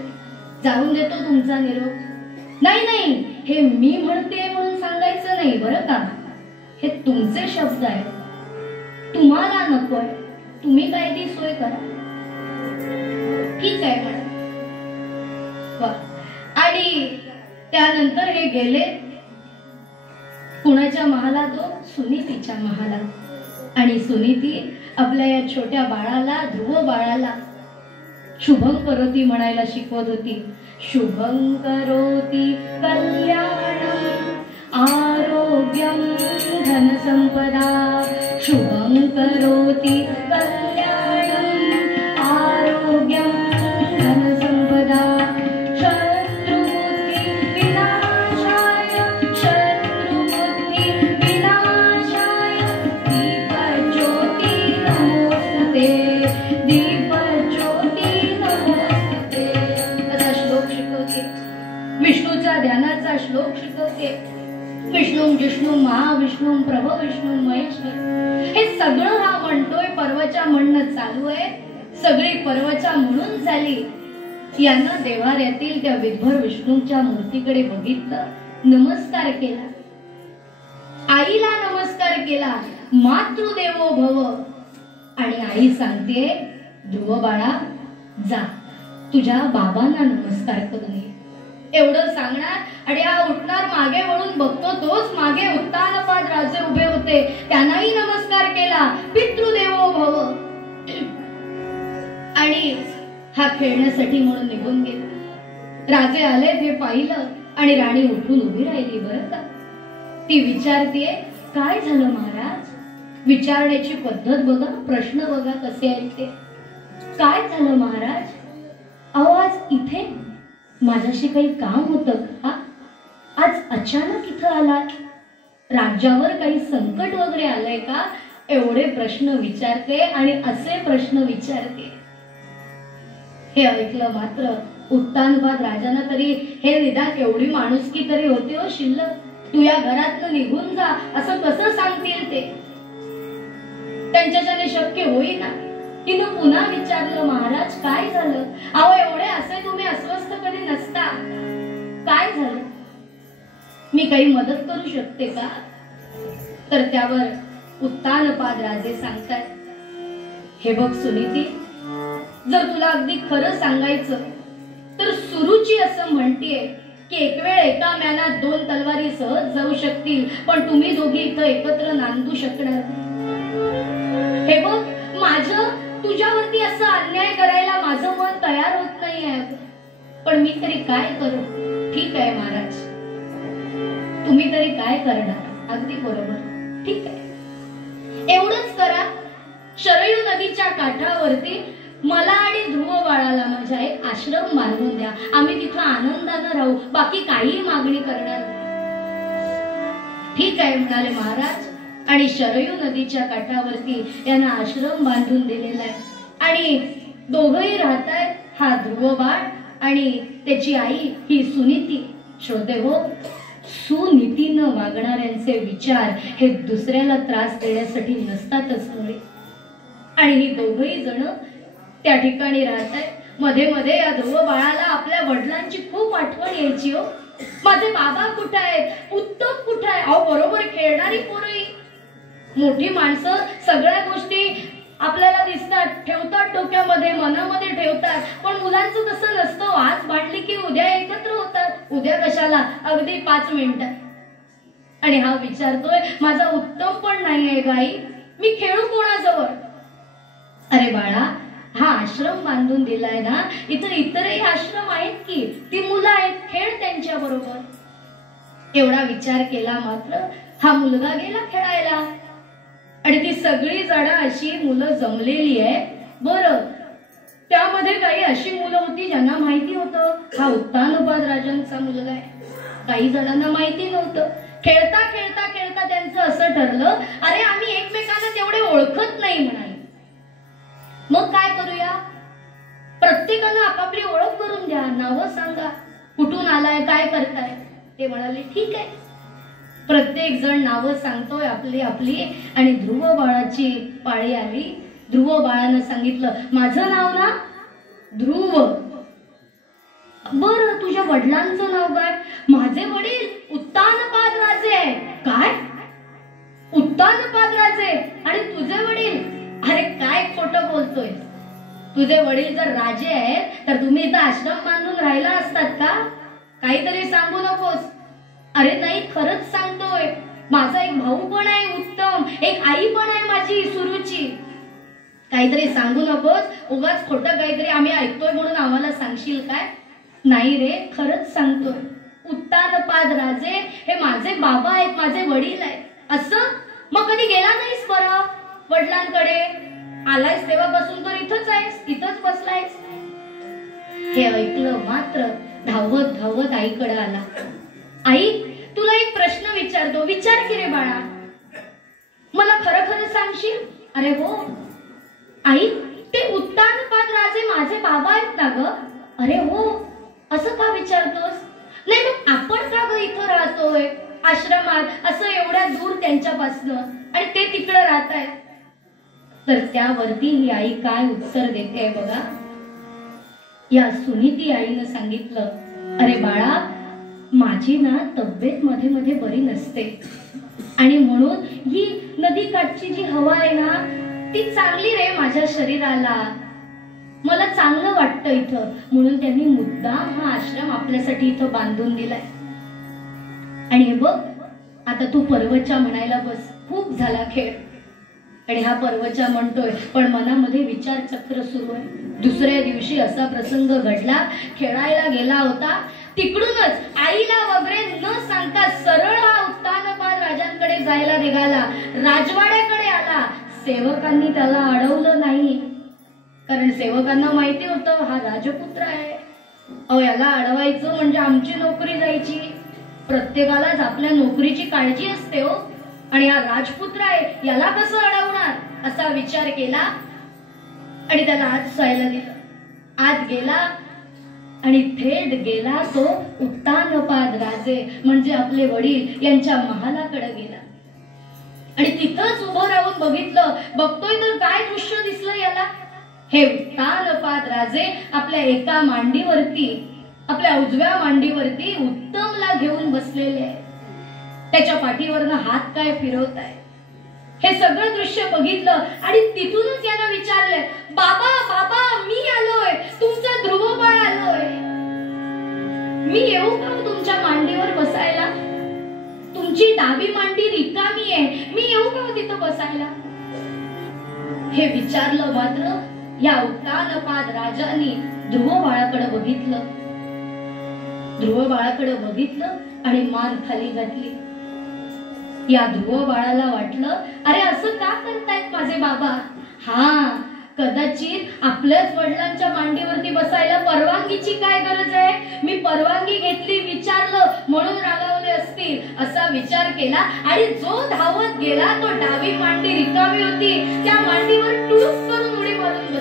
जाऊन देतो तुमचा निरोप. नाही नाही, हे मी म्हणते म्हणून सांगायचं नाही बरं का, हे तुमचे शब्द आहेत. तुम्हाला नकोय, तुम्ही काय ती सोय करा. ठीक आहे म्हणा. आणि त्यानंतर हे गेले कुणाच्या महालात? सुनीतीच्या महालात. आणि सुनीती आपल्या या छोट्या बाळाला, ध्रुव बाळाला शुभं करोती म्हणायला शिकवत होती. शुभं करोती कल्याणं आरोग्यं धनसंपदा. शुभं करोती कल्याणं आरोग्यं धनसंपदा. शत्रुबुद्धि विनाशाय शत्रुबुद्धि विनाशाय दीपज्योती नमोस्तुते. विष्णूच्या ध्यानाचा श्लोक शिकवते. विष्णू जिष्णू महाविष्णू प्रभो विष्णू महेश्वर. हे सगळं हा म्हणतोय, पर्वच्या म्हणणं चालू आहे. सगळी पर्वच्या म्हणून झाली. यांना देवाऱ्यातील त्या विध्वर विष्णूच्या मूर्तीकडे बघितलं, नमस्कार केला, आईला नमस्कार केला, मातृदेवो भव. आणि आई सांगते, ध्रुव बाळा जा तुझ्या बाबांना नमस्कार करून ये. एवढं सांगणार आणि हा उठणार, मागे वळून बघतो, तोच मागे उत्तानपाद राजे उभे होते, त्यांनाही नमस्कार केला, पितृदेवो भव. आणि हा खेळण्यासाठी म्हणून निघून गेला. राजे आले, ते पाहिलं आणि राणी उठून उभी राहिली. बरं का, ती विचारतीये, काय झालं महाराज? विचारण्याची पद्धत बघा, प्रश्न बघा कसे आहेत ते. काय झालं महाराज? अहो आज इथे माझ्याशी काही काम होतं का? आज अचानक इथं आलात? राज्यावर काही संकट वगैरे आलंय का? एवढे प्रश्न विचारते आणि असे प्रश्न विचारते. हे ऐकलं मात्र उत्तानपाद राजांना तरी हे निदान एवढी माणुसकी तरी होती हो शिल्लक. तू या घरातनं निघून जा असं कसं सांगतील ते? त्यांच्याच्याने शक्य होईना. तिनं पुन्हा विचारलं, महाराज काय झालं? अहो एवढे असे तुम्ही अस्वस्थ कधी नसता, काय झालं? मी काही मदत करू शकते का? तर त्यावर उत्तानपाद राजे सांगतात, हे बघ सुनीती, जर तुला अगदी खरं सांगायचं तर सुरुची असं म्हणतीये की एक वेळ एका म्यानात 2 तलवारी सहज जाऊ शकतील, पण तुम्ही दोघी इथं एकत्र नांदू शकणार नाही. हे बघ, माझं तुझ्यावरती असं अन्याय करायला माझं मन तयार होत नाहीये, पण मी तरी काय करू? ठीक आहे महाराज, तुम्ही तरी काय करणार? अगदी बरोबर, ठीक आहे, एवढंच करा, शरयू नदीच्या काठावरती मला आणि ध्रुव बाळाला माझ्या एक आश्रम बांधून द्या, आम्ही तिथं आनंदानं राहू, बाकी काही मागणी करणार नाही. ठीक आहे म्हणाले महाराज. आणि शरयू नदीच्या काठावरती यांना आश्रम बांधून दिलेला आहे आणि दोघंही राहतायत, हा ध्रुव बाळ आणि त्याची आई ही सुनीती. श्रोते हो, सुनीतीनं वागणाऱ्यांचे विचार हे दुसऱ्याला त्रास देण्यासाठी नसतातच नव्हे. आणि ही दोघंही जण त्या ठिकाणी राहतायत. मध्ये मध्ये या ध्रुव बाळाला आपल्या वडिलांची खूप आठवण यायची. हो, माझे बाबा कुठे आहेत, उत्तम कुठे आहे? अहो बरोबर खेळणारी पोरही, मोठी माणसं सगळ्या गोष्टी आपल्याला दिसतात, ठेवतात डोक्यामध्ये, मनामध्ये ठेवतात, पण मुलांचं तसं नसतं. आज भांडली की उद्या एकत्र होतात. उद्या कशाला, अगदी 5 मिनिटात. आणि हा विचारतोय, माझा उत्तम पण नाहीये गाई, मी खेळू कोणाजवळ? अरे बाळा, हा आश्रम बांधून दिलाय ना, इथं इतरही आश्रम आहेत की, ती मुलं आहेत, खेळ त्यांच्या बरोबर. एवढा विचार केला मात्र हा मुलगा गेला खेळायला. आणि ती सगळी जण अशी मुलं जमलेली आहे. बरं, त्यामध्ये काही अशी मुलं होती ज्यांना माहिती होतं हा उत्तानपाद राजांचा मुलगा आहे, काही जणांना माहिती नव्हतं. खेळता खेळता खेळता त्यांचं असं ठरलं, अरे आम्ही एकमेकांना तेवढे ओळखत नाही म्हणाले. मग काय करूया, प्रत्येकानं आपापली ओळख करून द्या, नावं सांगा, कुठून आलाय, काय करताय. ते म्हणाले ठीक आहे. प्रत्येक जण नावं सांगतोय आपली आपली. आणि ध्रुव बाळाची पाळी आली. ध्रुव बाळानं सांगितलं, माझं नाव ना ध्रुव. बरं, तुझ्या वडिलांचं नाव काय? माझे वडील उत्तानपाद राजे आहे. काय, उत्तानपाद राजे? आणि तुझे वडील? अरे काय खोटं बोलतोय, तुझे वडील जर राजे आहेत तर तुम्ही इथं आश्रम बांधून राहिला असतात का? काहीतरी सांगू नकोस. अरे नाही, खरंच सांगतोय. माझा एक भाऊ पण आहे उत्तम, एक आई पण आहे माझी सुरुची. काहीतरी सांगू नकोस, उगाच खोटं काहीतरी आम्ही ऐकतोय म्हणून आम्हाला सांगशील काय? नाही रे, खरंच सांगतोय. उत्तानपाद राजे हे माझे बाबा आहेत, माझे वडील आहेत. असं? मग कधी गेला नाहीस बरं वडिलांकडे? आलायस तेव्हापासून तर इथंच आहेस, इथंच बसलायस. हे ऐकलं मात्र धावत धावत आईकडे आला. आई, तुला एक प्रश्न विचारतो, विचार की रे बाळा. मला खरं खरं सांगशील? अरे हो आई, ते उत्तानपाद राजे माझे बाबा आहेत ना ग? अरे हो. असं का विचारतोस? नाही मग आपण का ग इथं राहतोय आश्रमात, असं एवढ्या दूर त्यांच्यापासनं, आणि ते तिकडं राहत आहेत? तर त्यावरती ही आई काय उत्तर देते बघा. या सुनीती आईनं सांगितलं, अरे बाळा, माझी ना तब्येत मध्ये मध्ये बरी नसते, आणि म्हणून ही नदी काठची जी हवा आहे ना ती चांगली रे माझ्या शरीराला. मला चांगलं वाटतं इथं, म्हणून त्यांनी मुद्दाम हा आश्रम आपल्यासाठी इथं बांधून दिलाय. आणि हे बघ, आता तू पर्वच्या म्हणायला बस. खूप झाला खेळ, आणि हा पर्वच्या म्हणतोय, पण मनामध्ये विचार चक्र सुरू आहे. दुसऱ्या दिवशी असा प्रसंग घडला, खेळायला गेला होता, तिकडूनच आईला वगैरे न सांगता सरळ हा उत्तानपाद राजांकडे जायला निघाला. राजवाड्याकडे आला. सेवकांनी त्याला अडवलं नाही, कारण सेवकांना माहिती होतं हा राजपुत्र आहे. अहो, याला अडवायचं म्हणजे आमची नोकरी जायची. प्रत्येकालाच आपल्या नोकरीची काळजी असते हो, आणि हा राजपुत्र आहे, याला कसं अडवणार असा विचार केला, आणि त्याला आत जायला दिलं. आत गेला आणि थेट गेला तो उत्तानपाद राजे म्हणजे आपले वडील यांच्या महालाकडे गेला. आणि तिथंच उभं राहून बघितलं. बघतोय तर काय दृश्य दिसलं याला. हे उत्तानपाद राजे आपल्या एका मांडीवरती, आपल्या उजव्या मांडीवरती उत्तमला घेऊन बसलेले आहे. त्याच्या पाठीवरनं हात काय फिरवत आहे. हे सगळं दृश्य बघितलं आणि तिथूनच यानं विचारलंय, बाबा बाबा, मी आलोय, तुमचा ध्रुव बाळ आलोय. मी येऊ का तुमच्या मांडीवर बसायला? तुमची डावी मांडी रिकामी आहे, मी येऊ का तिथं बसायला? हे विचारलं मात्र या उत्तानपाद राजांनी ध्रुव बाळाकडे बघितलं. ध्रुव बाळाकडे बघितलं आणि मान खाली घातली. या ध्रुव बाळाला वाटलं, अरे असं का करतायत माझे बाबा? हा, कदाचित आपल्याच वडिलांच्या मांडीवरती बसायला परवानगीची काय गरज आहे? मी परवानगी घेतली, विचारलं म्हणून रागावले असतील असा विचार केला, आणि जो धावत गेला तो डावी मांडी रिकामी होती त्या मांडीवर टुळूक करून उडी मारून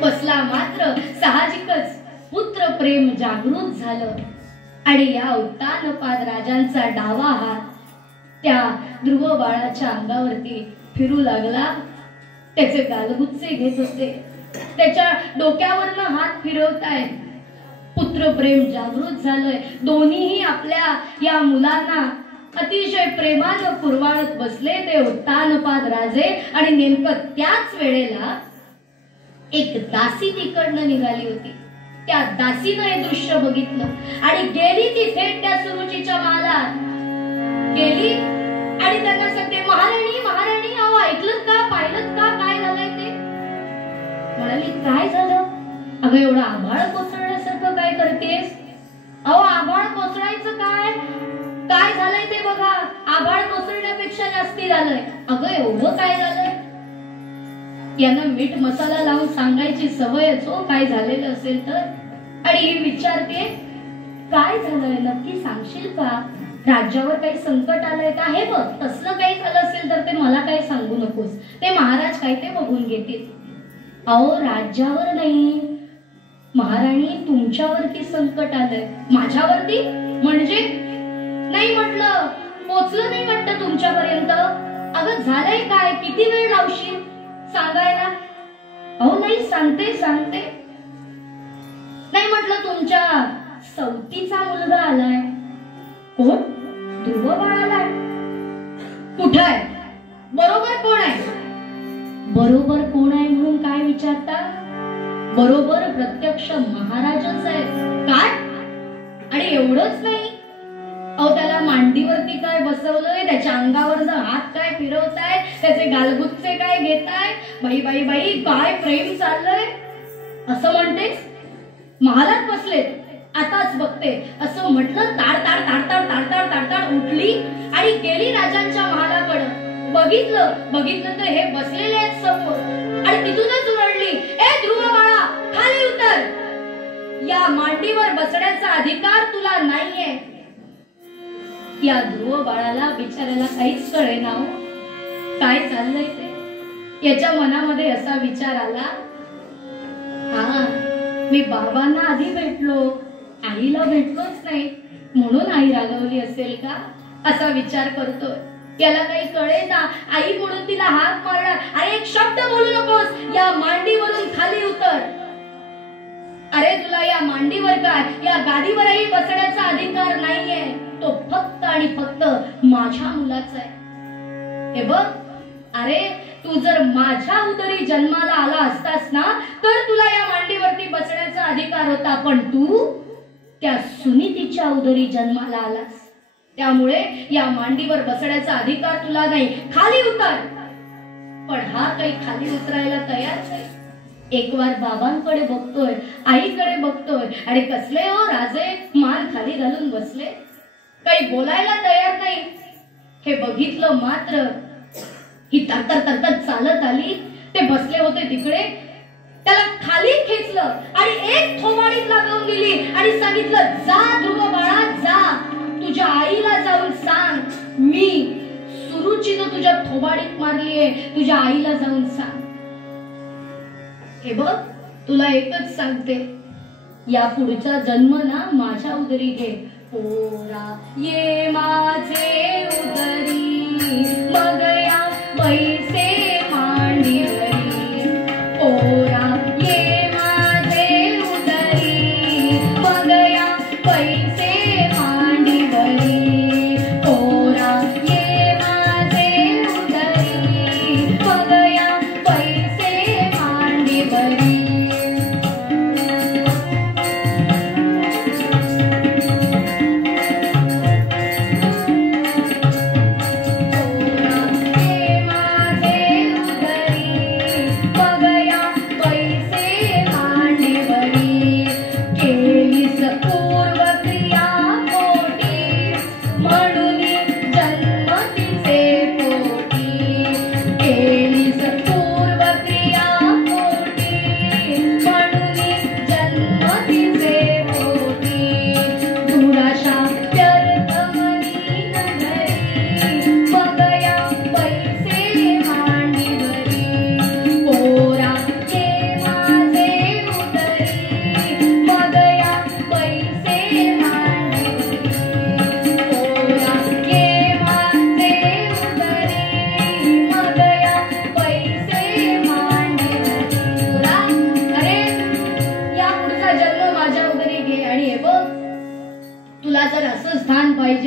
बसला. मात्र साहजिकच पुत्र प्रेम जागृत झालं, आणि या उत्तानपाद राजांचा डावा हात त्या ध्रुव बाळाच्या अंगावरती फिरू लागला. त्याचे गालगुच्चे घेत होते, त्याच्या डोक्यावरनं हात फिरवतायत. पुत्र प्रेम जागृत झालंय. दोन्हीही आपल्या या मुलांना अतिशय प्रेमानं कुरवाळत बसले ते उत्तानपाद राजे. आणि नेमकं त्याच वेळेला एक दासी तिकडनं निघाली होती. त्या दासीनं हे दृश्य बघितलं आणि गेली ती थेट त्या सुरुचीच्या महालात गेली आणि त्यांना सांगते, महाराणी महाराणी, अहो ऐकलं का, पाहिलं का, काय झालंय ते? म्हणाली, काय झालं? अगं एवढं आभाळ कोसळण्यासारखं काय करतेस? अहो आभाळ कोसळायचं काय, काय झालंय ते बघा. आभाळ कोसळण्यापेक्षा जास्ती झालंय. अगं एवढं काय झालंय? यांना मीठ मसाला लावून सांगायची सवयच हो, काय झालेलं असेल तर. आणि ही विचारते, काय झालंय नक्की सांगशील का? राज्यावर काही संकट आलंय का? हे बघ, तसलं काही झालं असेल तर ते मला काही सांगू नकोस, ते महाराज काय ते बघून घेतील. अहो राज्यावर नाही महाराणी, तुमच्यावरती संकट आलंय. माझ्यावरती म्हणजे? नाही म्हटलं, पोचलं नाही वाटतं तुमच्यापर्यंत. अगं झालंय काय, किती वेळ लावशील सांगायला? अहो नाही, सांगते सांगते. नाही म्हटलं, तुमच्या सवतीचा मुलगा आलाय. कोण? ध्रुव बाळ आलाय. कुठं आहे? बरोबर कोण आहे? बरोबर कोण आहे म्हणून काय विचारता? बरोबर प्रत्यक्ष महाराजच आहे. काय? एवढंच नाही, अहो त्याला मांडीवरती काय बसवलंय, त्याच्या अंगावरचा हात काय फिरवताय, त्याचे गालगुच्चे काय घेताय, बाई बाई बाई काय प्रेम चाललंय असं म्हणतेस? महालात बसले, आताच बघते असं म्हटलं, ताड ताड ताडताड ताडताड ताडताड उठली आणि गेली राजांच्या महालाकडं. बघितलं तर हे बसलेले आहेत समोर आणि तिथूनच ओरडली, ए ध्रुव बाळा खाली उतर, या मांडीवर बसण्याचा अधिकार तुला नाहीये. या ध्रुव बाळाला बिचाऱ्याला काहीच कळेना हो, काय चाललंय ते. याच्या मनामध्ये असा विचार आला, हा मी बाबांना आधी भेटलो, आईला भेटलोच नाही, म्हणून आई रागवली असेल का, असा विचार करतोय. याला काही कळेना, आई म्हणून तिला हाक मारणार, अरे एक शब्द बोलू नकोस, या मांडीवरून खाली उतर. अरे तुला या मांडीवर काय, या गादीवरही बसण्याचा अधिकार नाहीये, तो फक्त आणि फक्त माझ्या मुलाचा आहे. हे बघ, अरे तू जर माझ्या उदरी जन्माला आला असतास ना, तर तुला या मांडीवरती बसण्याचा अधिकार होता, पण तू त्या सुनीतीच्या उदरी जन्माला आलास, त्यामुळे या मांडीवर बसण्याचा अधिकार तुला नाही, खाली उतर. पण हा काही खाली उतरायला तयार नाही. एक वार बाबांकडे बघतोय, आईकडे बघतोय, अरे कसले हो राजे, मान खाली घालून बसले, काही बोलायला तयार नाही. हे बघितलं मात्र ही तरतर तरतर चालत आली, ते बसले होते तिकडे, त्याला खाली खेचलं आणि एक थोबाडीत लागून गेली आणि सांगितलं, जा ध्रुव बाळा जा, तुझ्या आईला जाऊन सांग, मी सुरुचीनं तुझ्या थोबाडीत मारलीये, तुझ्या आईला जाऊन सांग. हे बघ, तुला एकच सांगते, या पुढचा जन्म ना माझ्या उदरी घे. पोरा ये माझे उदरी, मग या पैसे मांडीवरी. पोरा ये माझे उदरी, मग या पैसे मांडीवरी. पोरा ये माझे उदरी, मग या पैसे मांडीवरी.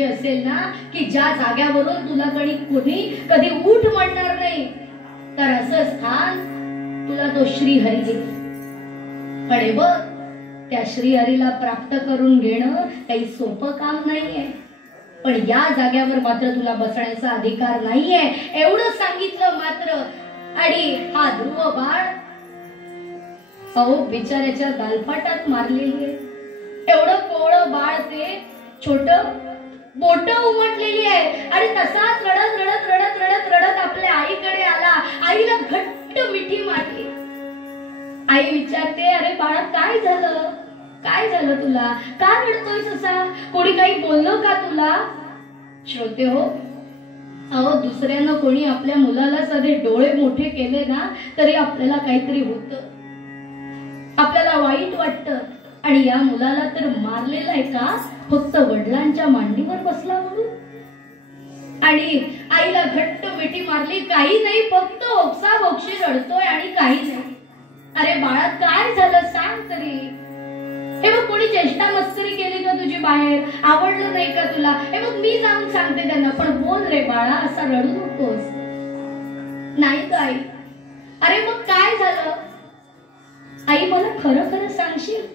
असेल ना की ज्या जाग्यावरून तुला कोणी कधी उठ म्हणणार नाही, तर असं स्थान तुला तो श्रीहरी देईल. पण हे बघ, त्या श्रीहरीला प्राप्त करून घेणं काही सोपं काम नाहीये, पण या जाग्यावर मात्र तुला बसण्याचा अधिकार नाहीये, एवढं सांगितलं मात्र. आणि हा ध्रुव बाळ अहो बिचाऱ्याच्या गालपाटात मारलेली आहे. एवढं कोवळं बाळ, ते छोट बोट उमटलेली आहे आणि तसाच रडत रडत रडत रडत रडत आपल्या आईकडे आला. आईला घट्ट मिठी मारली. आई विचारते, अरे बाळा काय झालं, काय झालं तुला, का रडतोयस असा, कोणी काही बोललं का तुला? श्रोते हो, अहो दुसऱ्यांना कोणी आपल्या मुलाला साधे डोळे मोठे केले ना तरी आपल्याला काहीतरी होतं, आपल्याला वाईट वाटतं. आणि या मुलाला तर मारलेला आहे का फक्त वडिलांच्या मांडीवर बसला म्हणून. आणि आईला घट्ट मिठी मारली. काही नाही, फक्त ओक्सा बोक्षी रडतोय आणि काही नाही. अरे बाळा काय झालं सांग तरी. हे बघ, कोणी चेष्टा मस्करी केली का तुझी बाहेर, आवडलं नाही का तुला, हे बघ मी जाऊन सांगते त्यांना, पण बोल रे बाळा, असा रडू नकोस. नाही का आई? अरे मग काय झालं? आई मला खरं खरं सांगशील,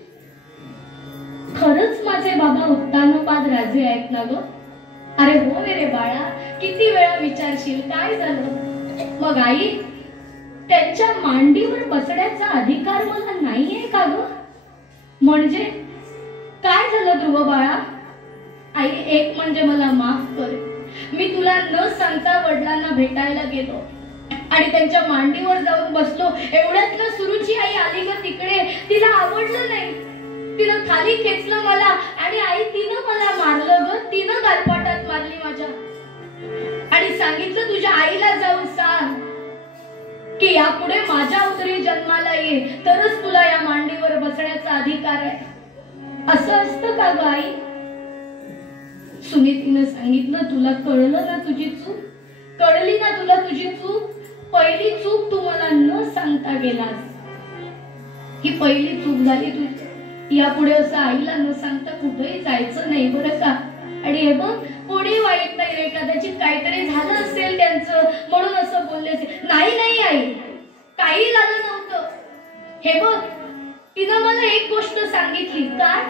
खरं खरंच माझे बाबा उत्तानपाद राजे आहेत ना ग? अरे हो रे बाळा, किती वेळा विचारशील काय झालं? मग आई, त्यांच्या मांडीवर बसण्याचा अधिकार मला नाहीये का ग? म्हणजे काय झालं ध्रुव बाळा? आई, एक म्हणजे मला माफ कर, मी तुला न सांगता वडिलांना भेटायला गेलो आणि त्यांच्या मांडीवर जाऊन बसलो. एवढ्यात ना सुरुची आई आली ग तिकडे. तिला आवडलं नाही, तिनं खाली खेचलं मला आणि आई तिनं मला मारलं ग. तिनं गालपाटात मारली माझ्या आणि सांगितलं तुझ्या आईला जाऊन सांग की यापुढे माझ्या उदरी जन्माला ये तरच तुला या मांडीवर बसण्याचा अधिकार आहे. असं असतं का ग आई? सुनीतीनं सांगितलं, तुला कळलं ना तुझी चूक? कळली ना तुला तुझी चूक? पहिली चूक तू मला न सांगता गेलास, ही पहिली चूक झाली तुझी. यापुढे असं आईला न सांगता कुठेही जायचं नाही बरं का? आणि हे बघ, कोणी वाईट नाही रे, कदाचित काहीतरी झालं असेल त्यांचं म्हणून असं बोलले असेल. नाही नाही आई, काही झालं नव्हतं. हे बघ, तिनं मला एक गोष्ट सांगितली. काय?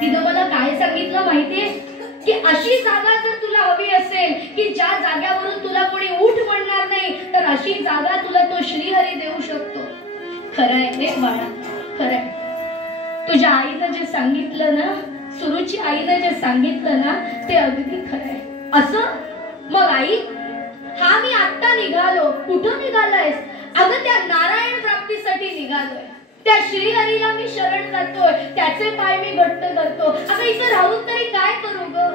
तिनं मला काय सांगितलं माहितीये? की अशी जागा जर तुला हवी असेल की ज्या जाग्यावरून तुला कोणी उठ म्हणणार नाही, तर अशी जागा तुला तो श्रीहरी देऊ शकतो. खरंय रे बाळा, खरंय. तुझ्या आईनं जे सांगितलं ना, सुरुची आईनं जे सांगितलं ना, ते अगदी खरंय. असं? मग आई, हा मी आता निघालो. कुठं निघालायस? अगं त्या नारायण प्राप्तीसाठी निघालोय. त्या श्रीहरीला मी शरण जातोय, त्याचे पाय मी घट्ट करतो. अगं इथं राहून तरी काय करू ग?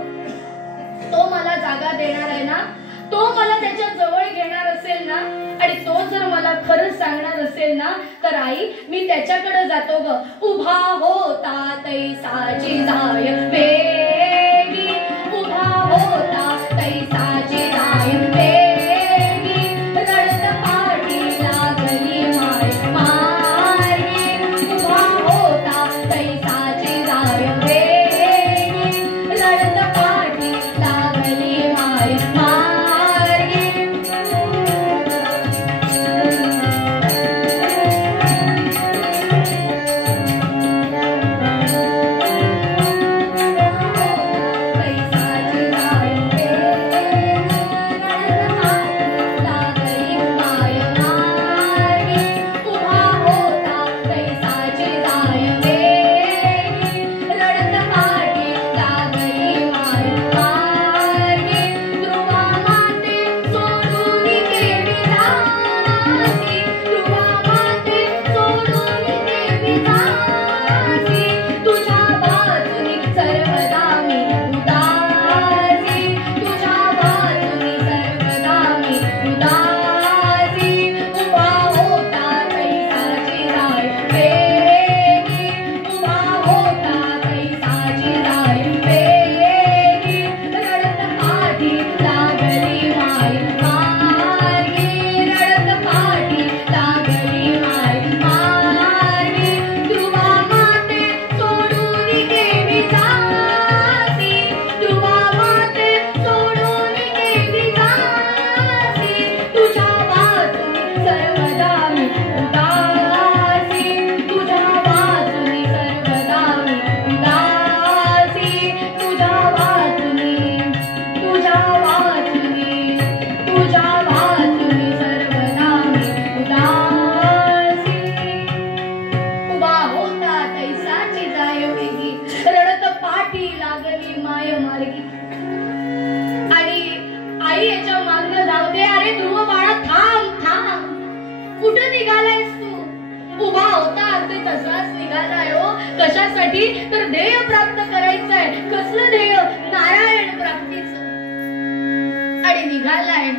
तो मला जागा देणार आहे ना, तो मला त्याच्या जवळ घेणार असेल ना, आणि तो जर मला खरं सांगणार असेल ना, तर आई मी त्याच्याकडे जातो ग. उभा होता तैसाची जाय वेगी, उभा होता तैसाची जाय वेगी, रडत पाठी लागली माय मार्गी. उभा होता तैसाची जाय वेगी, रडत पाठी लागली माय मार्गी. कशासाठी? तर ध्येय प्राप्त करायचंय. कसलं ध्येय? नारायण प्राप्तीचं. आणि निघालाय.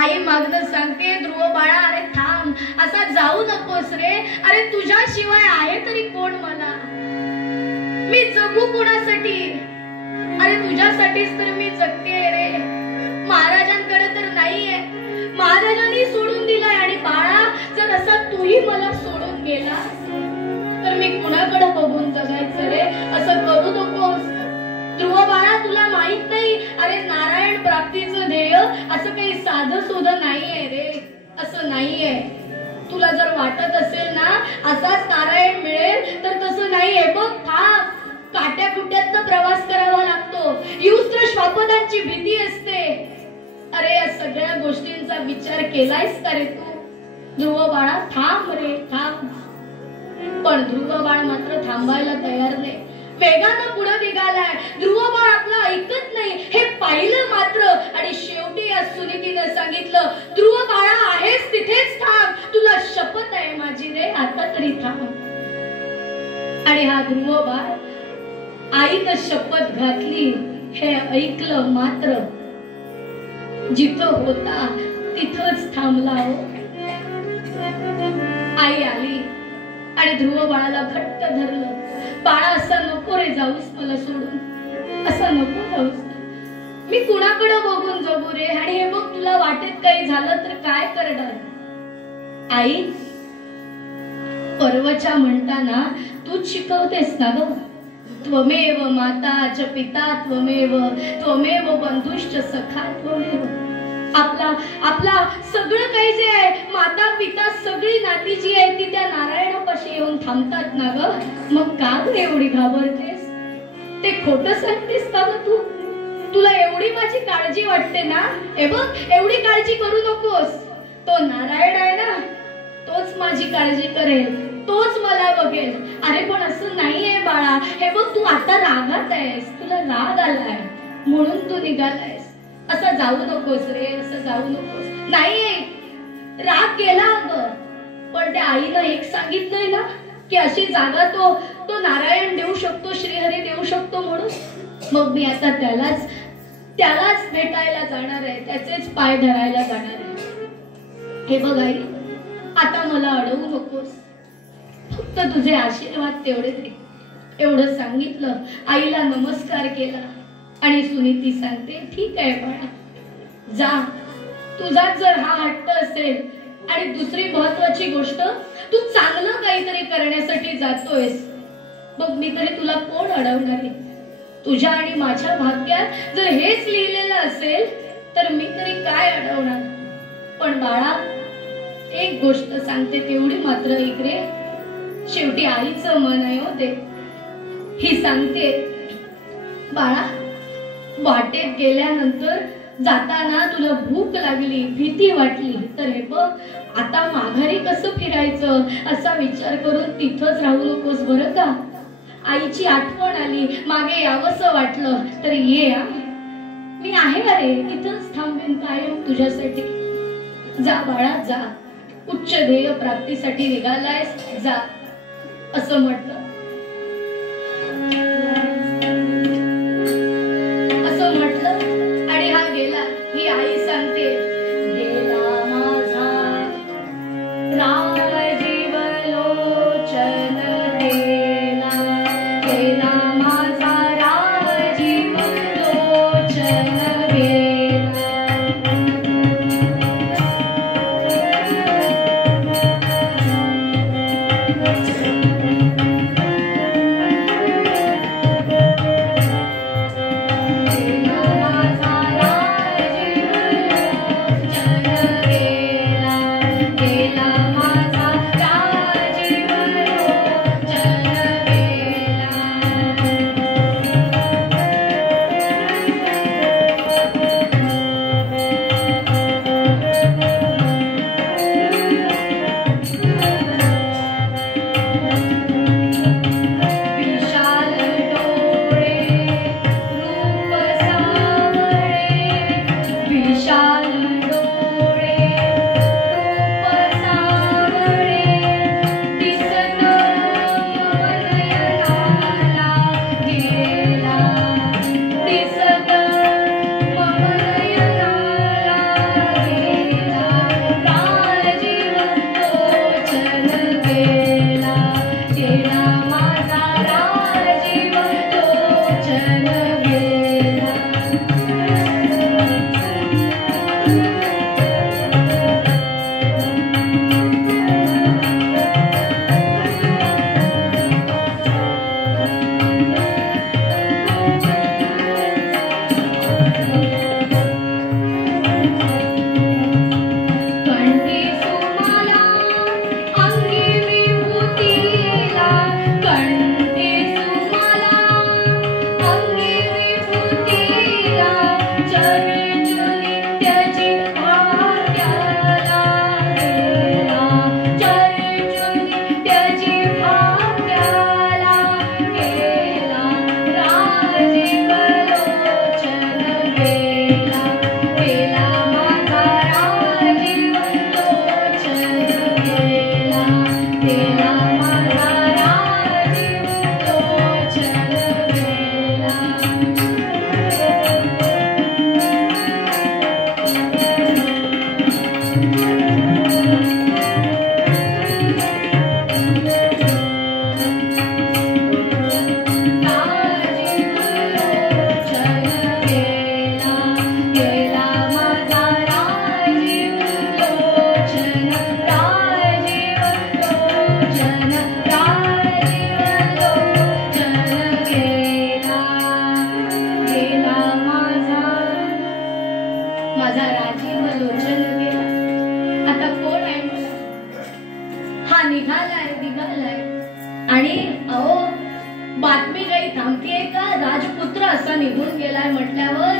आई मागणं सांगते, ध्रुव बाळा अरे थांब, असा जाऊ नकोस रे. अरे तुझ्याशिवाय आहे तरी कोण मला? मी जगू कोणासाठी? अरे तुझ्यासाठीच तर मी जगते रे. महाराजांकडे तर नाहीये, महाराजांनी सोडून दिलाय. आणि बाळा जर असा तूही मला सोडून गेला तर मी कुणाकडे बघून जगायचं रे? असं करू नकोस ध्रुव बाळा, तुला माहित नाही. अरे नारायण प्राप्तीचं ध्येय असं काही साधं सुधं नाहीये रे, असं नाहीये. तुला जर वाटत असेल ना असाच नारायण मिळेल तर तसं नाहीये. बघ थांब, मोठ्यातनं प्रवास करावा लागतो, युस्त्र श्वापदांची भीती असते. अरे या सगळ्या गोष्टींचा विचार केलायस का रे तू? ध्रुव बाळा थांब रे थांब. पण ध्रुव बाळ मात्र थांबायला तयार नाही. वेगानं पुढे निघालाय. ध्रुव बाळ आपलं ऐकत नाही हे पाहिलं मात्र. आणि शेवटी या सुनीतीनं सांगितलं, ध्रुव बाळा आहेस तिथेच थांब, तुला शपथ आहे माझी रे, आता तरी थांब. आणि हा ध्रुव बाळ आईनं शपथ घातली हे ऐकलं मात्र जिथं होता तिथंच थांबला. आई आली आणि ध्रुव बाळाला घट्ट धरलं. बाळा असं नको रे जाऊस मला सोडून, असं नको जाऊस. मी कुणाकडे बघून जगू रे? आणि हे बघ तुला वाटेत काही झालं तर काय करणार? आई पर्वच्या म्हणताना तूच शिकवतेस ना ग. त्वमेव माता च पिता त्वमेव, त्वमेव बंधुश्च सखा त्वमेव. आपला सगळं काही जे आहे, माता पिता सगळी नाती जी आहे ती त्या नारायणापाशी येऊन थांबतात ना ग. मग का ग एवढी घाबरतेस? ते खोटं सांगतेस का ग तू? तुला एवढी माझी काळजी वाटते ना? हे बघ एवढी काळजी करू नकोस. तो नारायण आहे ना, तोच माझी काळजी करेल, तोच मला बघेल. अरे पण असं नाहीये बाळा. हे बघ तू आता रागात आहेस, तुला राग आलाय म्हणून तू निघालायस. असं जाऊ नकोस रे, असं जाऊ नकोस. नाही राग केला अगं, पण त्या आईनं एक सांगितलंय ना की अशी जागा तो नारायण देऊ शकतो, श्रीहरी देऊ शकतो म्हणून. मग मी आता त्यालाच भेटायला जाणार आहे, त्याचेच पाय धरायला जाणार आहे. हे बघ आई, आता मला अडवू नकोस, फक्त तुझे आशीर्वाद तेवढे दे. एवढं सांगितलं. आईला नमस्कार केला आणि सुनीती सांगते, ठीक आहे बाळा जा. तुझा जर हा हट्ट असेल आणि दुसरी महत्वाची गोष्ट तू चांगलं काहीतरी करण्यासाठी जातोयस, मग मी तरी तुला कोण अडवणार आहे? तुझ्या आणि माझ्या भाग्यात जर हेच लिहिलेलं असेल तर मी तरी काय अडवणार? पण बाळा एक गोष्ट सांगते तेवढी मात्र इकडे, शेवटी आईचं मन आहे होते. ही सांगते बाळा, वाटेत गेल्यानंतर जाताना तुला भूक लागली, भीती वाटली, तर हे बघ आता माघारी कसं फिरायचं असा विचार करून तिथंच राहू नकोस बरं का. आईची आठवण आली, मागे यावंसं वाटलं तर ये. मी आहे अरे, इथंच थांबेन कायम तुझ्यासाठी. जा बाळा जा, उच्च ध्येय प्राप्तीसाठी निघालायस, जा असं म्हटलं. आणि हा गेला. ही आई सांगते, गेला माझा राजीव लोचन गेला, गेला माझा राजीव लोचन गेला. बातमी काही थांबतीये का? राजपुत्र असा निघून गेलाय म्हटल्यावर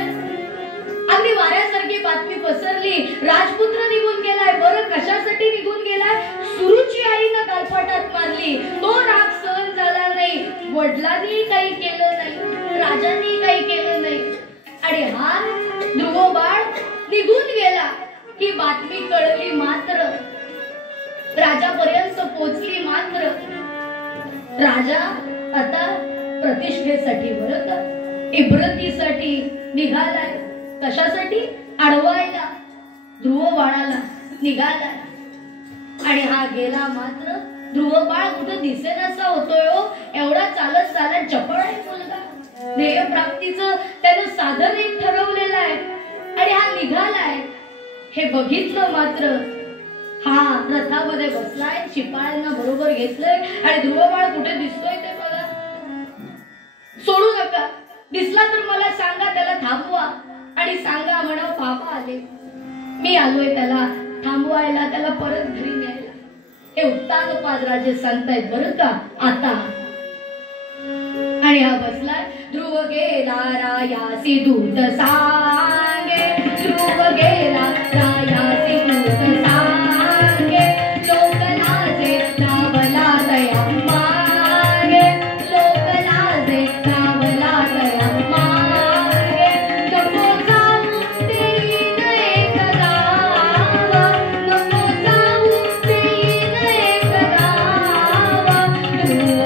अगदी वाऱ्यासारखी बातमी पसरली. राजपुत्र निघून गेलाय. बरं कशासाठी निघून गेलाय? सुरुची आईनं गालपाटात मारली. तो राग सहन झाला नाही. वडिलांनी काही केलं नाही, राजांनी काही केलं नाही. आणि हा ध्रुव बाळ निघून गेला. ही बातमी कळली मात्र राजापर्यंत पोचली. मात्र राजा आता प्रतिष्ठेसाठी बरं का, इब्रतीसाठी निघालाय. कशासाठी? अडवायला ध्रुव बाळाला निघालाय. आणि हा गेला. मात्र ध्रुव बाळ कुठं दिसेनासा होतोय हो. एवढा चालत चालत चपळ आहे मुलगा. ध्येय प्राप्तीचं त्यानं साधन एक ठरवलेलं आहे आणि हा निघालाय. हे बघितलं मात्र हा रथामध्ये बसलाय, शिपायांना बरोबर घेतलंय आणि ध्रुव बाळ कुठे दिसतोय ते बघा. सोडू नका. दिसला तर मला सांगा, त्याला थांबवा आणि सांगा म्हणा बाबा आले, मी आलोय त्याला थांबवायला, त्याला परत घरी न्यायला. हे उत्तानपाद राजे सांगतायत बरं का आता. आणि हा बसलाय. ध्रुव गेला रायासी दूत सांगे, ध्रुव गेला रायासी दूत सांगे, लोक लाजे नावला दया मागे, लोक लाजे नावला दया मागे, नको जाऊ देईन एक गावा, नको जाऊ देईन एक गावा. ध्रुव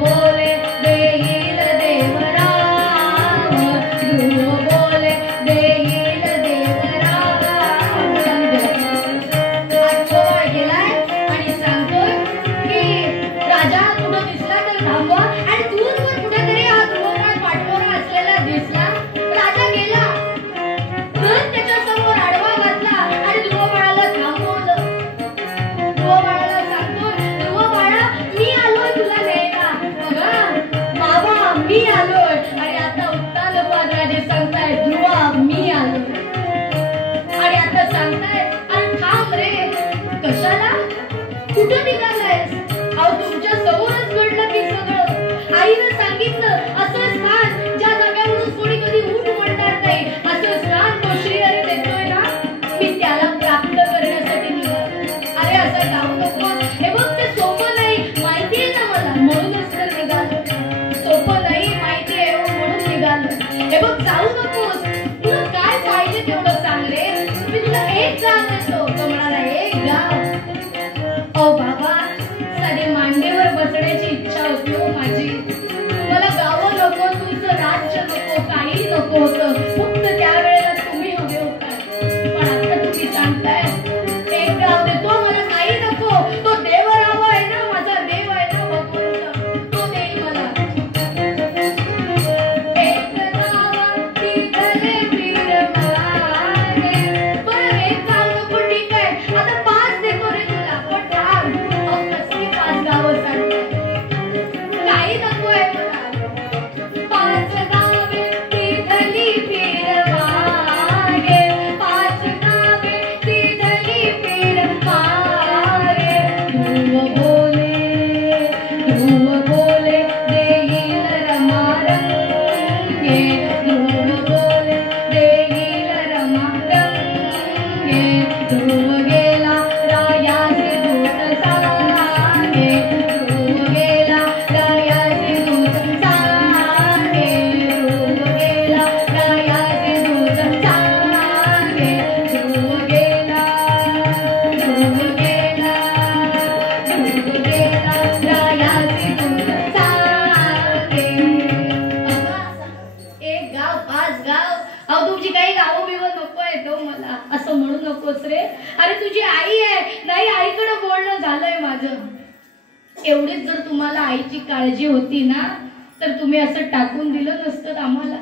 बोले देईल देवराव, ध्रुव बोले देईल देवराव. आज गेलाय आणि सांगतोय की राजा कुठं दिसला तर थांबवा. आणि दूरवर कुठेतरी हा ध्रुवबाळ पाठवरा असलेला दिसला. राजा गेला, परत त्याच्या समोर आडवा घातला आणि ध्रुवबाळाला थांबवलं. ध्रुवबाळाला सांगतोय, ध्रुव बाळा मी आलोय तुला न्यायला. बघा बाबा मी आलोय. आणि आता उत्तानपाद राजे सांगताय ध्रुवा मी आलोय. आणि आता सांगताय आणि थांब रे. कशाला? कुठं निघालायस? अहो तुमच्या समोरच घडलं की सगळं. आईनं सांगितलं असं स्थान ज्या जागेवरून कोणी कधी उठ म्हणणार नाही, असं स्थान तो श्रीहरी देतोय ना, मी त्याला प्राप्त करण्यासाठी निघालो. अरे असं जाऊ नको. हे बघ ते सोपं नाही माहितीये ना मला, म्हणूनच तर निघालो. सोपं नाही माहितीये म्हणून निघालो. हे बघ जाऊ नकोस. तुला काय पाहिजे तेवढं सांग रे, मी तुला एक गाव देतो. तो म्हणाला एक गाव? ओ बाबा साधी मांडीवर बसण्याची इच्छा होती हो माझी. मला गावं नको, तुमचं राज्य नको, काही नको होतं. फक्त त्यावेळेला तुम्ही हवे होता. पण आता तुम्ही सांगताय एक गाव देतो, मला काही नको. तो देवराव आहे ना, माझा देव आहे ना भगवंत, तो देईल मला. एक गाव तिथले पीर मागे. बरं एक गाव नको ठीक आहे, आता 5 देतो रे तुला. पण थांब. अहो कसली 5 गावं सांगताय? काही नको आहे मला. 5 गावे तिथली पीर मागे, 5 गावे तिथली पीर मागे. ध्रुव बोले देईल रमारंगे, ध्रुव बोले देईल रमारंगे. ध्रुव गेला रायासी दूत सांगे, ध्रुव गेला रायासी दूत सांगे, ध्रुव गेला रायासी दूत सांगे, ध्रुव गेला, ध्रुव गेला, ध्रुव गेला रायासी दूत सांगे. एक गाव 5 गाव. अहो तुमची काही गावं बिवं नको आहे तो मला. असं म्हणू नकोस रे. अरे तुझी आई आहे. नाही आईकडे बोलणं झालंय माझं. एवढीच जर तुम्हाला आईची काळजी होती ना, तर तुम्ही असं टाकून दिलं नसतं आम्हाला.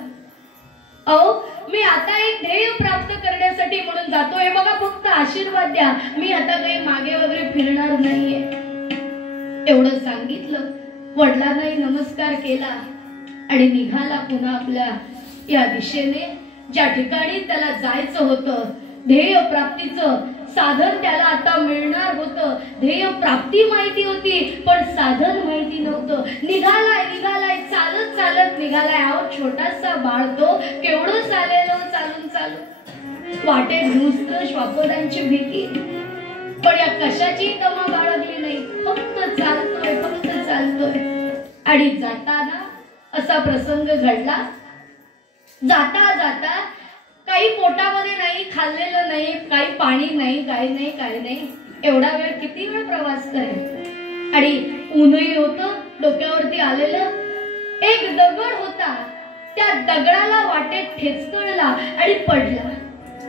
अहो मी आता एक ध्येय प्राप्त करण्यासाठी म्हणून जातोय. बघा फक्त आशीर्वाद द्या. मी आता काही मागे वगैरे फिरणार नाहीये. एवढं सांगितलं. वडिलांनाही नमस्कार केला आणि निघाला पुन्हा आपल्या या दिशेने, ज्या ठिकाणी त्याला जायचं होतं. ध्येय प्राप्तीचं साधन त्याला आता मिळणार होतं. ध्येय प्राप्ती माहिती होती पण साधन माहिती नव्हतं. निघालाय निघालाय चालत चालत निघालाय. अहो छोटासा बाळ तो केवढं चालेल चालून चालून. वाटेत नुसतं श्वापदांची भीती, पण या कशाची तमा बाळगली नाही. फक्त चालतोय. आणि जाताना असा प्रसंग घडला. जाता जाता काही पोटामध्ये नाही, खाल्लेलं नाही, काही पाणी नाही, काही नाही. एवढा वेळ किती वेळ प्रवास करेल. आणि ऊनही होतं डोक्यावरती आलेलं. एक दगड होता, त्या दगडाला वाटेत ठेचकळला आणि पडला.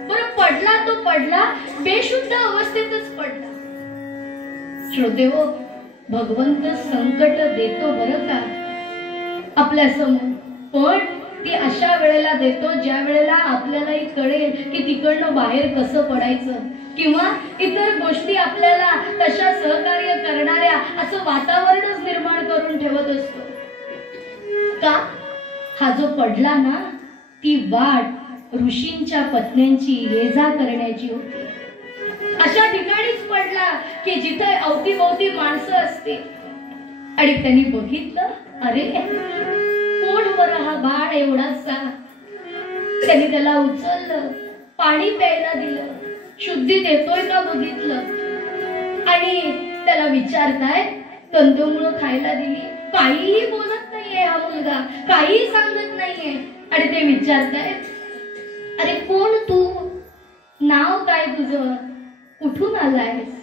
बरं पडला तो पडला, बेशुद्ध अवस्थेतच पडला. श्रोतेहो, भगवंत संकट देतो बरं का आपल्या समोर, पण ती अशा वेळेला देतो ज्या वेळेला आपल्यालाही कळेल की तिकडनं बाहेर कसं पडायचं, किंवा इतर गोष्टी आपल्याला तशा सहकार्य करणाऱ्या असं वातावरणच निर्माण करून ठेवत असतो. का हा जो पडला ना, ती वाट ऋषींच्या पत्न्यांची ये जा करण्याची होती. अशा ठिकाणीच पडला की जिथे अवतीभोवती माणसं असते. आणि त्यांनी बघितलं, अरे कोण बरं हा बाळ एवढासा. त्यांनी त्याला उचललं, पाणी प्यायला दिलं, शुद्धी देतोय का बघितलं. आणि त्याला विचारताय, कंदमुळं खायला दिली. काहीही बोलत नाहीये हा मुलगा, काहीही सांगत नाहीये. आणि ते विचारताय, अरे कोण तू, नाव काय तुझं, कुठून आलायस,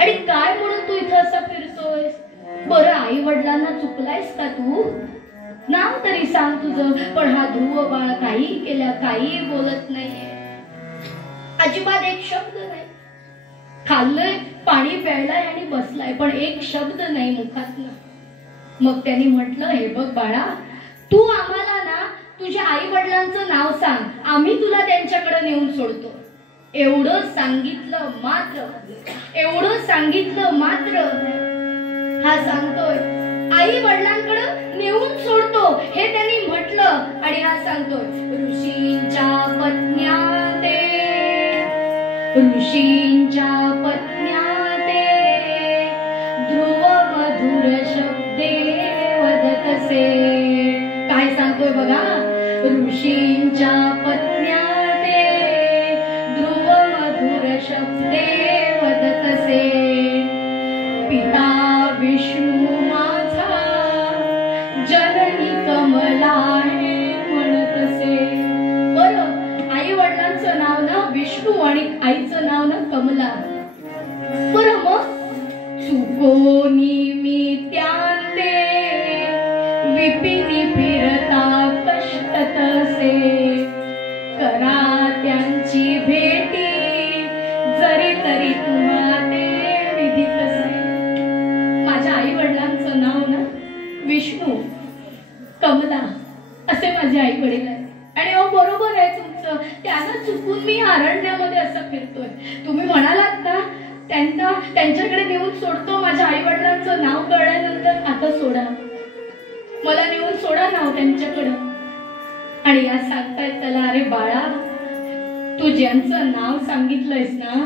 आणि काय म्हणून तू इथं असा फिरतोयस. बरं आई वडिलांना चुकलायस का तू, नाव तरी सांग तुझं. पण हा ध्रुव बाळ काही केल्या काही बोलत नाहीये, अजिबात एक शब्द नाही. खाल्लंय, पाणी प्यायलाय आणि बसलाय, पण एक शब्द नाही मुखातनं. मग त्यांनी म्हटलं, हे बघ बाळा, तू आम्हाला ना तुझ्या आई वडिलांचं नाव सांग, आम्ही तुला त्यांच्याकडे नेऊन सोडतो. एवढं सांगितलं मात्र हा सांगतोय आई वडिलांकडे नेऊन सोडतो हे त्यांनी म्हटलं. आणि हा सांगतोय, ऋषींच्या पत्न्या ते ध्रुव मधुर शब्दे वदतसे. काय सांगतोय बघा, ऋषींच्या पत्न्या ते ध्रुव मधुर शब्दे वदतसे. पिता विष्णू माझा जननी कमला हे म्हणतसे. बरं, आई वडिलांचं नाव ना विष्णू आणि आईचं नाव ना कमला. बरं, मग चुकोनी मी त्यांते विपिनी फिरता कष्ट तसे. करा त्यांची भेटी जरी तरी तुम्हा ते विधी कसे. माझ्या आई वडिलांचं नाव ना विष्णू, कमला असे माझे आई वडील आहेत. आणि बरोबर आहे तुमचं, त्यानं चुकून मी अरण्यामध्ये असं फिरतोय. तुम्ही म्हणालात ना त्यांच्याकडे नेऊन सोडतो, माझ्या आई वडिलांचं नाव कळल्यानंतर आता सोडा, मला नेऊन सोडा नाव त्यांच्याकडं. आणि या सांगतायत त्याला, अरे बाळा, तू ज्यांचं नाव सांगितलंयस ना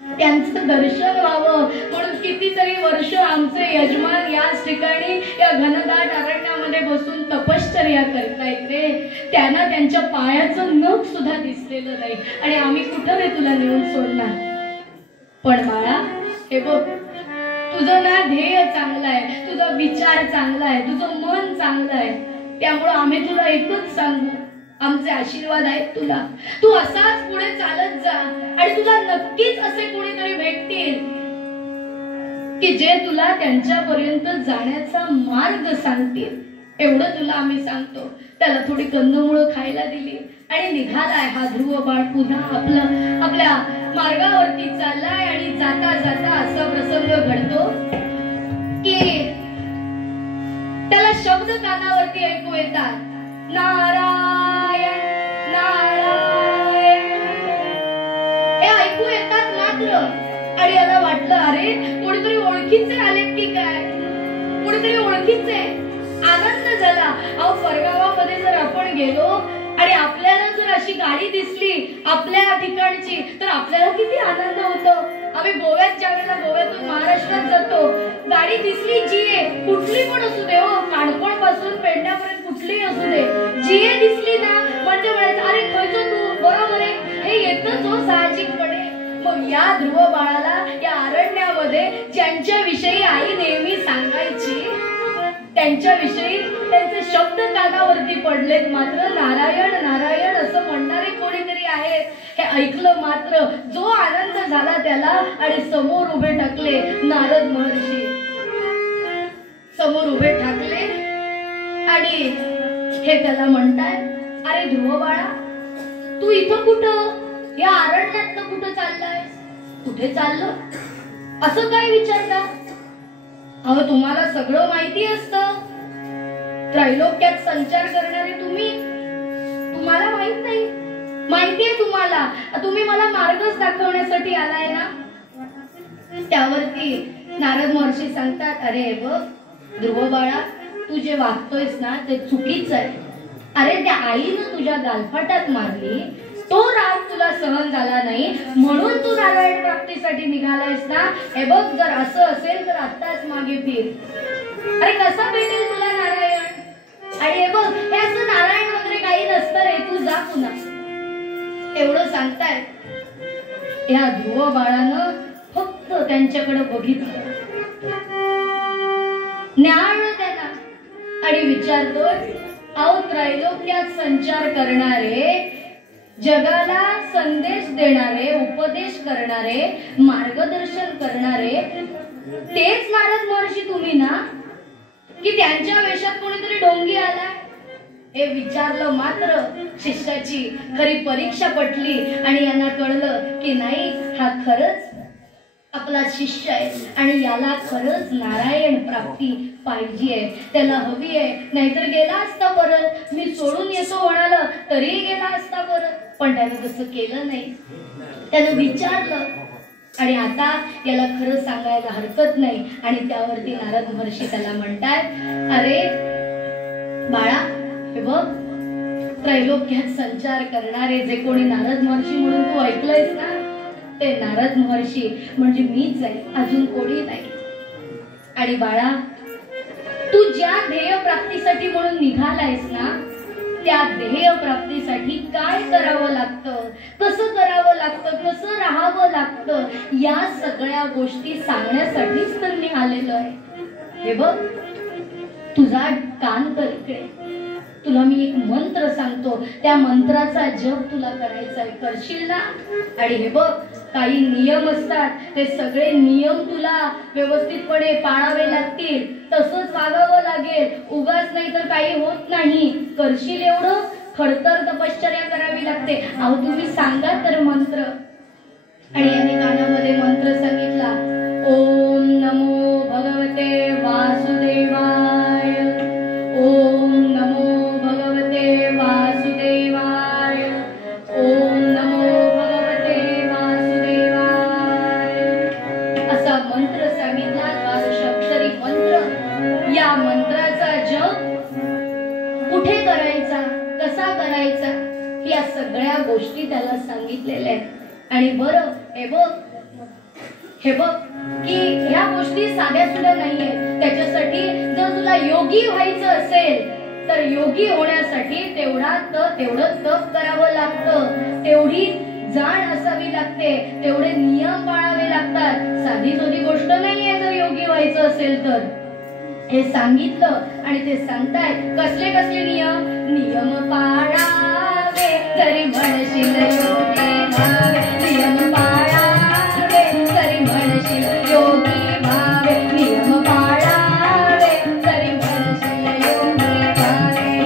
त्यांचं दर्शन व्हावं म्हणून कितीतरी वर्ष आमचे यजमान याच ठिकाणी या घनदाट अरण्यामध्ये बसून तपश्चर्या करतायत रे. त्यांना त्यांच्या पायाचं नख सुद्धा दिसलेलं नाही, आणि आम्ही कुठं रे तुला नेऊन सोडणार. पण बाळा, हे बघ, तुझं ना ध्येय चांगलं आहे, तुझा विचार चांगला आहे, तुझं मन चांगलं आहे. त्यामुळं आम्ही तुला एकच सांगू, आमचे आशीर्वाद आहेत तुला. तू असाच पुढे चालत जा, आणि तुला नक्कीच असे कोणीतरी भेटतील की जे तुला त्यांच्यापर्यंत जाण्याचा मार्ग सांगतील. एवढं तुला आम्ही सांगतो. त्याला थोडी कंदमुळं खायला दिली आणि निघालाय हा ध्रुव बाळ पुन्हा आपल्या मार्गावरती चाललाय. आणि जाता जाता असा प्रसंग घडतो की त्याला शब्द कानावरती ऐकू येतात, नारायण नारायण हे ऐकू येतात मात्र. आणि याला वाटलं, अरे कोणीतरी ओळखीचे आलेत की काय, कोणीतरी ओळखीचे. आनंद झाला. अहो, परगावामध्ये जर आपण गेलो आणि आपल्याला जर अशी गाडी दिसली आपल्या ठिकाणची, तर आपल्याला किती आनंद होतो. आम्ही गोव्यात ज्या वेळेला गोव्यातून महाराष्ट्रात जातो, गाडी दिसली जीए, कुठली पण असू दे हो, काणकोण पासून पेडण्यापर्यंत कुठलीही असू दे, जीए दिसली ना म्हणजे म्हणायचं अरे खयचो तू, बरोबर आहे, हे येतच हो साहजिकपणे. मग या ध्रुव बाळाला या अरण्यामध्ये ज्यांच्या विषयी आई नेहमी सांगायची, त्यांच्याविषयी त्यांचे शब्द कानावरती पडलेत. मात्र नारायण नारायण असं म्हणणारे कोणीतरी आहे हे ऐकलं मात्र जो आनंद झाला त्याला. आणि समोर उभे ठाकले नारद महर्षी, समोर उभे ठाकले आणि हे त्याला म्हणताय, अरे ध्रुव बाळा, तू इथं कुठं, या अरण्यात कुठं चाललाय, कुठे चाललं असं काय विचारता? अहो तुम्हाला सगळं माहिती असतं, त्रैलोक्यात संचार करणारे तुम्ही, तुम्हाला माहित नाही, माहितीये तुम्हाला, तुम्ही मला मार्गच दाखवण्यासाठी आलाय ना. त्यावरती नारद महर्षी सांगतात, अरे बघ ध्रुव बाळा, तू जे वागतोयस ना ते चुकीचं आहे. अरे त्या आईनं तुझ्या गालफाटात मारली, तो राग तुला सहन झाला नाही म्हणून तू नारायण प्राप्तीसाठी निघालायस ना. हे बघ जर असं असेल तर आत्ताच मागे फिर. अरे कसा भेटेल तुला नारायण? आणि हे बघ हे असं नारायण वगैरे काही नसतं रे, तू जा पुन्हा. एवढं सांगताय. या ध्रुव बाळानं फक्त त्यांच्याकडे बघितलं, न्याहाळलं त्याला आणि विचारतोय, अहो त्रैलोक्यात संचार करणारे, जगाला संदेश देणारे, उपदेश करणारे, मार्गदर्शन करणारे तेच नारद महर्षी तुम्ही ना, की त्यांच्या वेशात कोणीतरी डोंगी आलाय? हे विचारलं मात्र शिष्याची खरी परीक्षा पटली आणि यांना कळलं की नाही, हा खरंच आपला शिष्य आहे आणि याला खरंच नारायण प्राप्ती पाहिजे, त्याला हवी आहे. नाहीतर गेला असता परत, मी सोडून येतो म्हणाल तरी गेला असता परत. पण त्यानं तसं केलं नाही, त्यानं विचारलं आणि आता याला खरं सांगायला हरकत नाही. आणि त्यावरती नारद महर्षी त्याला म्हणतात, अरे बाळा, हे बघ त्रैलोक्यात संचार करणारे जे कोणी नारद महर्षी म्हणून तू ऐकलंयस ना, ते नारद महर्षी म्हणजे मीच आहे, अजून कोणी नाही. आणि बाळा, तू ज्या ध्येय प्राप्तीसाठी म्हणून निघालायस ना, त्या ध्येय प्राप्तीसाठी काय करावं लागतं, कसं करावं लागतं, कसं राहावं लागतं, या सगळ्या गोष्टी सांगण्यासाठीच तर मी आलेलो आहे. हे बघ तुझा कान कर इकडे, तुला मी एक मंत्र सांगतो, त्या मंत्राचा जप तुला करायचा आहे, करशील ना? आणि हे बघ काही नियम असतात, ते सगळे नियम तुला व्यवस्थितपणे पाळावे लागतील, तसंच वागावं लागेल, उगाच नाही तर काही होत नाही. करशील एवढं? खडतर तपश्चर्या करावी लागते. अहो तुम्ही सांगा तर मंत्र. आणि यांनी कानामध्ये मंत्र सांगितला, ओम नमो भगवते वासुदेवाय, ओम नमो भगवते वासुदेवाय, ओम नमो भगवते वासुदेवाय, असा मंत्र सांगितला, 12 अक्षरी मंत्र. या मंत्राचा जप कुठे करायचा, कसा करायचा, या सगळ्या गोष्टी त्याला सांगितलेल्या आहेत. आणि बरं हे बघ की ह्या गोष्टी साध्या सुद्धा नाहीये. त्याच्यासाठी जर तुला योगी व्हायचं असेल तर योगी होण्यासाठी तेवढं तप करावं लागतं, तेवढी जाण असावी लागते, तेवढे नियम पाळावे लागतात. साधी सोधी गोष्ट नाहीये जर योगी व्हायचं असेल तर. हे सांगितलं आणि ते सांगताय कसले कसले नियम. नियम पाळावे तरी म्हणशील योगी भावे, नियम पाळावे तरी म्हणशील योगी भावे, नियम पाळावे तरी म्हणशील योगी भावे.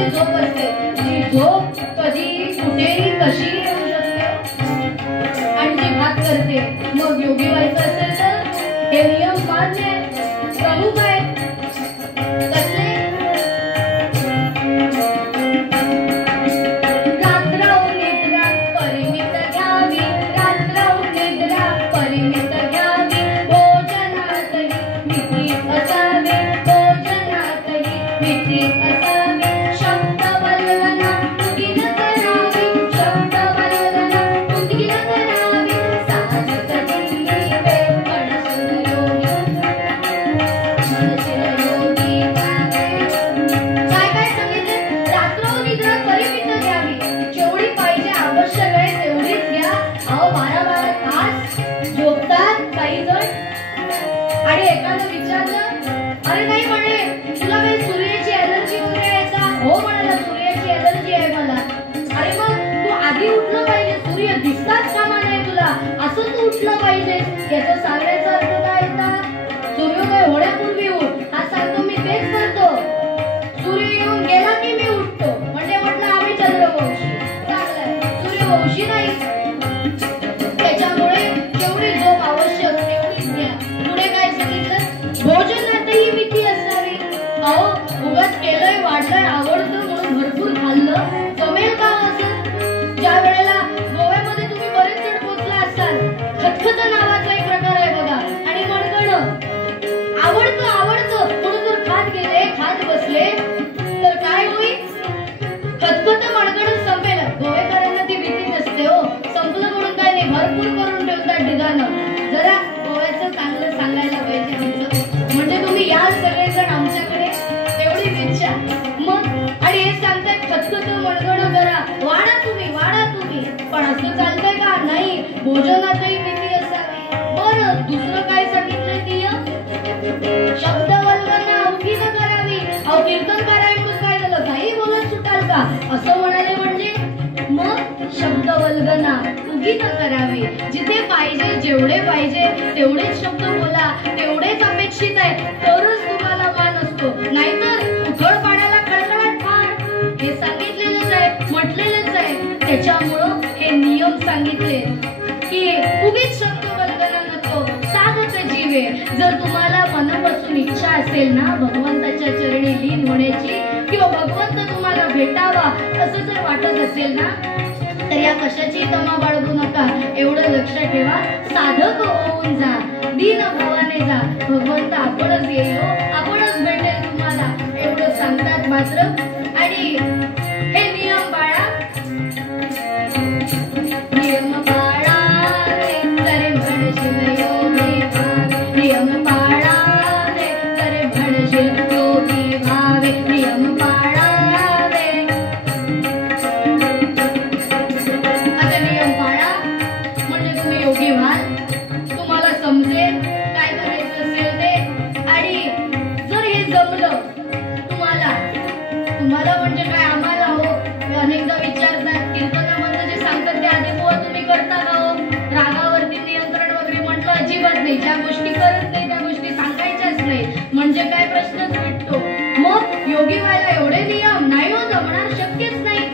जी झोप असते ती झोप कधी कुठेही कशी येऊ शकते आणि जी घात करते. मग योगी व्हायचं असेल तर हे नियम मान्य प्रमुख आहेत. कसले? याचा सांगण्याचा अर्थ काय होता? सूर्योदय होण्यापूर्वी उठ हा सांगतो मी तेच करतो. सूर्य येऊन गेला की मी उठतो म्हणजे म्हटलं आम्ही चंद्रवंशी. चांगलंय, सूर्यवंशी नाही. त्याच्यामुळे जेवढी झोप आवश्यक तेवढीच घ्या. पुढे काय सांगितलं? भोजनातही मिती असावी. अहो उगाच केलंय वाढलंय आवडतं म्हणून भरपूर खाल्लं जमेल का असं? ज्या वेळेला गोव्यामध्ये तुम्ही बरेच जण पोचला असाल, खतखत नावाचा एक प्रकार आहे बघा. आणि मणगणं आवडतं म्हणून जर खात गेले खात बसले तर काय होईल? खतखत मणगणं संपेल. गोवेकरांना ती भीती नसते हो. संपलं म्हणून काय नाही, भरपूर करून ठेवतात ढिगानं. जरा गोव्याचं चांगलं सांगायला पाहिजे आमचं, म्हणजे तुम्ही याल सगळेजण आमच्याकडे एवढीच इच्छा. मग आणि हे सांगतात खतखत मणगणं करा, वाढा तुम्ही. पण असं चालतंय का? नाही, भोजनातही मिती असावी. बरं, दुसरं काय सांगितलंय? नियम शब्द वल्गना अवघी न करावी. अहो कीर्तन करायचं काय झालं, काही बोलत सुटाल का असं म्हणाले म्हणजे? मग शब्द वल्गना उगी न करावी. जिथे पाहिजे जेवढे पाहिजे तेवढेच शब्द बोला, तेवढेच अपेक्षित आहे तरच तुम्हाला मान असतो. नाहीतर उथळ पाण्याला खळखळाट फार हे सांगितलेलंच आहे, म्हटलेलंच आहे. त्याच्यामुळं हे नियम सांगितले की उगीच शब्द वल्गना नको, साधक जीवे. जर तुम्हाला मनापासून इच्छा असेल ना भगवंताच्या चरणी लीन होण्याची किंवा भगवंत तुम्हाला भेटावा असं जर वाटत असेल ना तर या कशाची तमा बाळगू नका. एवढं लक्ष ठेवा, साधक होऊन जा, दीन भावाने जा. भगवंत आपणच येईल, आपणच भेटेल तुम्हाला एवढं सांगतात मात्र. आणि हे नियम बाळा, नियम पाळा रे तरे म्हणशील योगी भावे. नियम पाळा रे तरे म्हणशील योगी भावे. नियम पाळा रे. आता नियम पाळा म्हणजे तुम्ही योगी व्हाल, तुम्हाला समजेल काय करायचं असेल ते. आणि जर हे जमलं तुम्हाला म्हणजे काय आम्हाला हो अनेकदा विचारतात कीर्तनामधलं जे सांगतात ते आधी बुवा तुम्ही करता का हो? रागावरती नियंत्रण वगैरे म्हटलं अजिबात नाही. ज्या गोष्टी करत नाही त्या गोष्टी सांगायच्याच नाही म्हणजे काय प्रश्नच मिटतो. मग योगी व्हायला एवढे नियम नाही हो, जमणार, शक्यच नाही.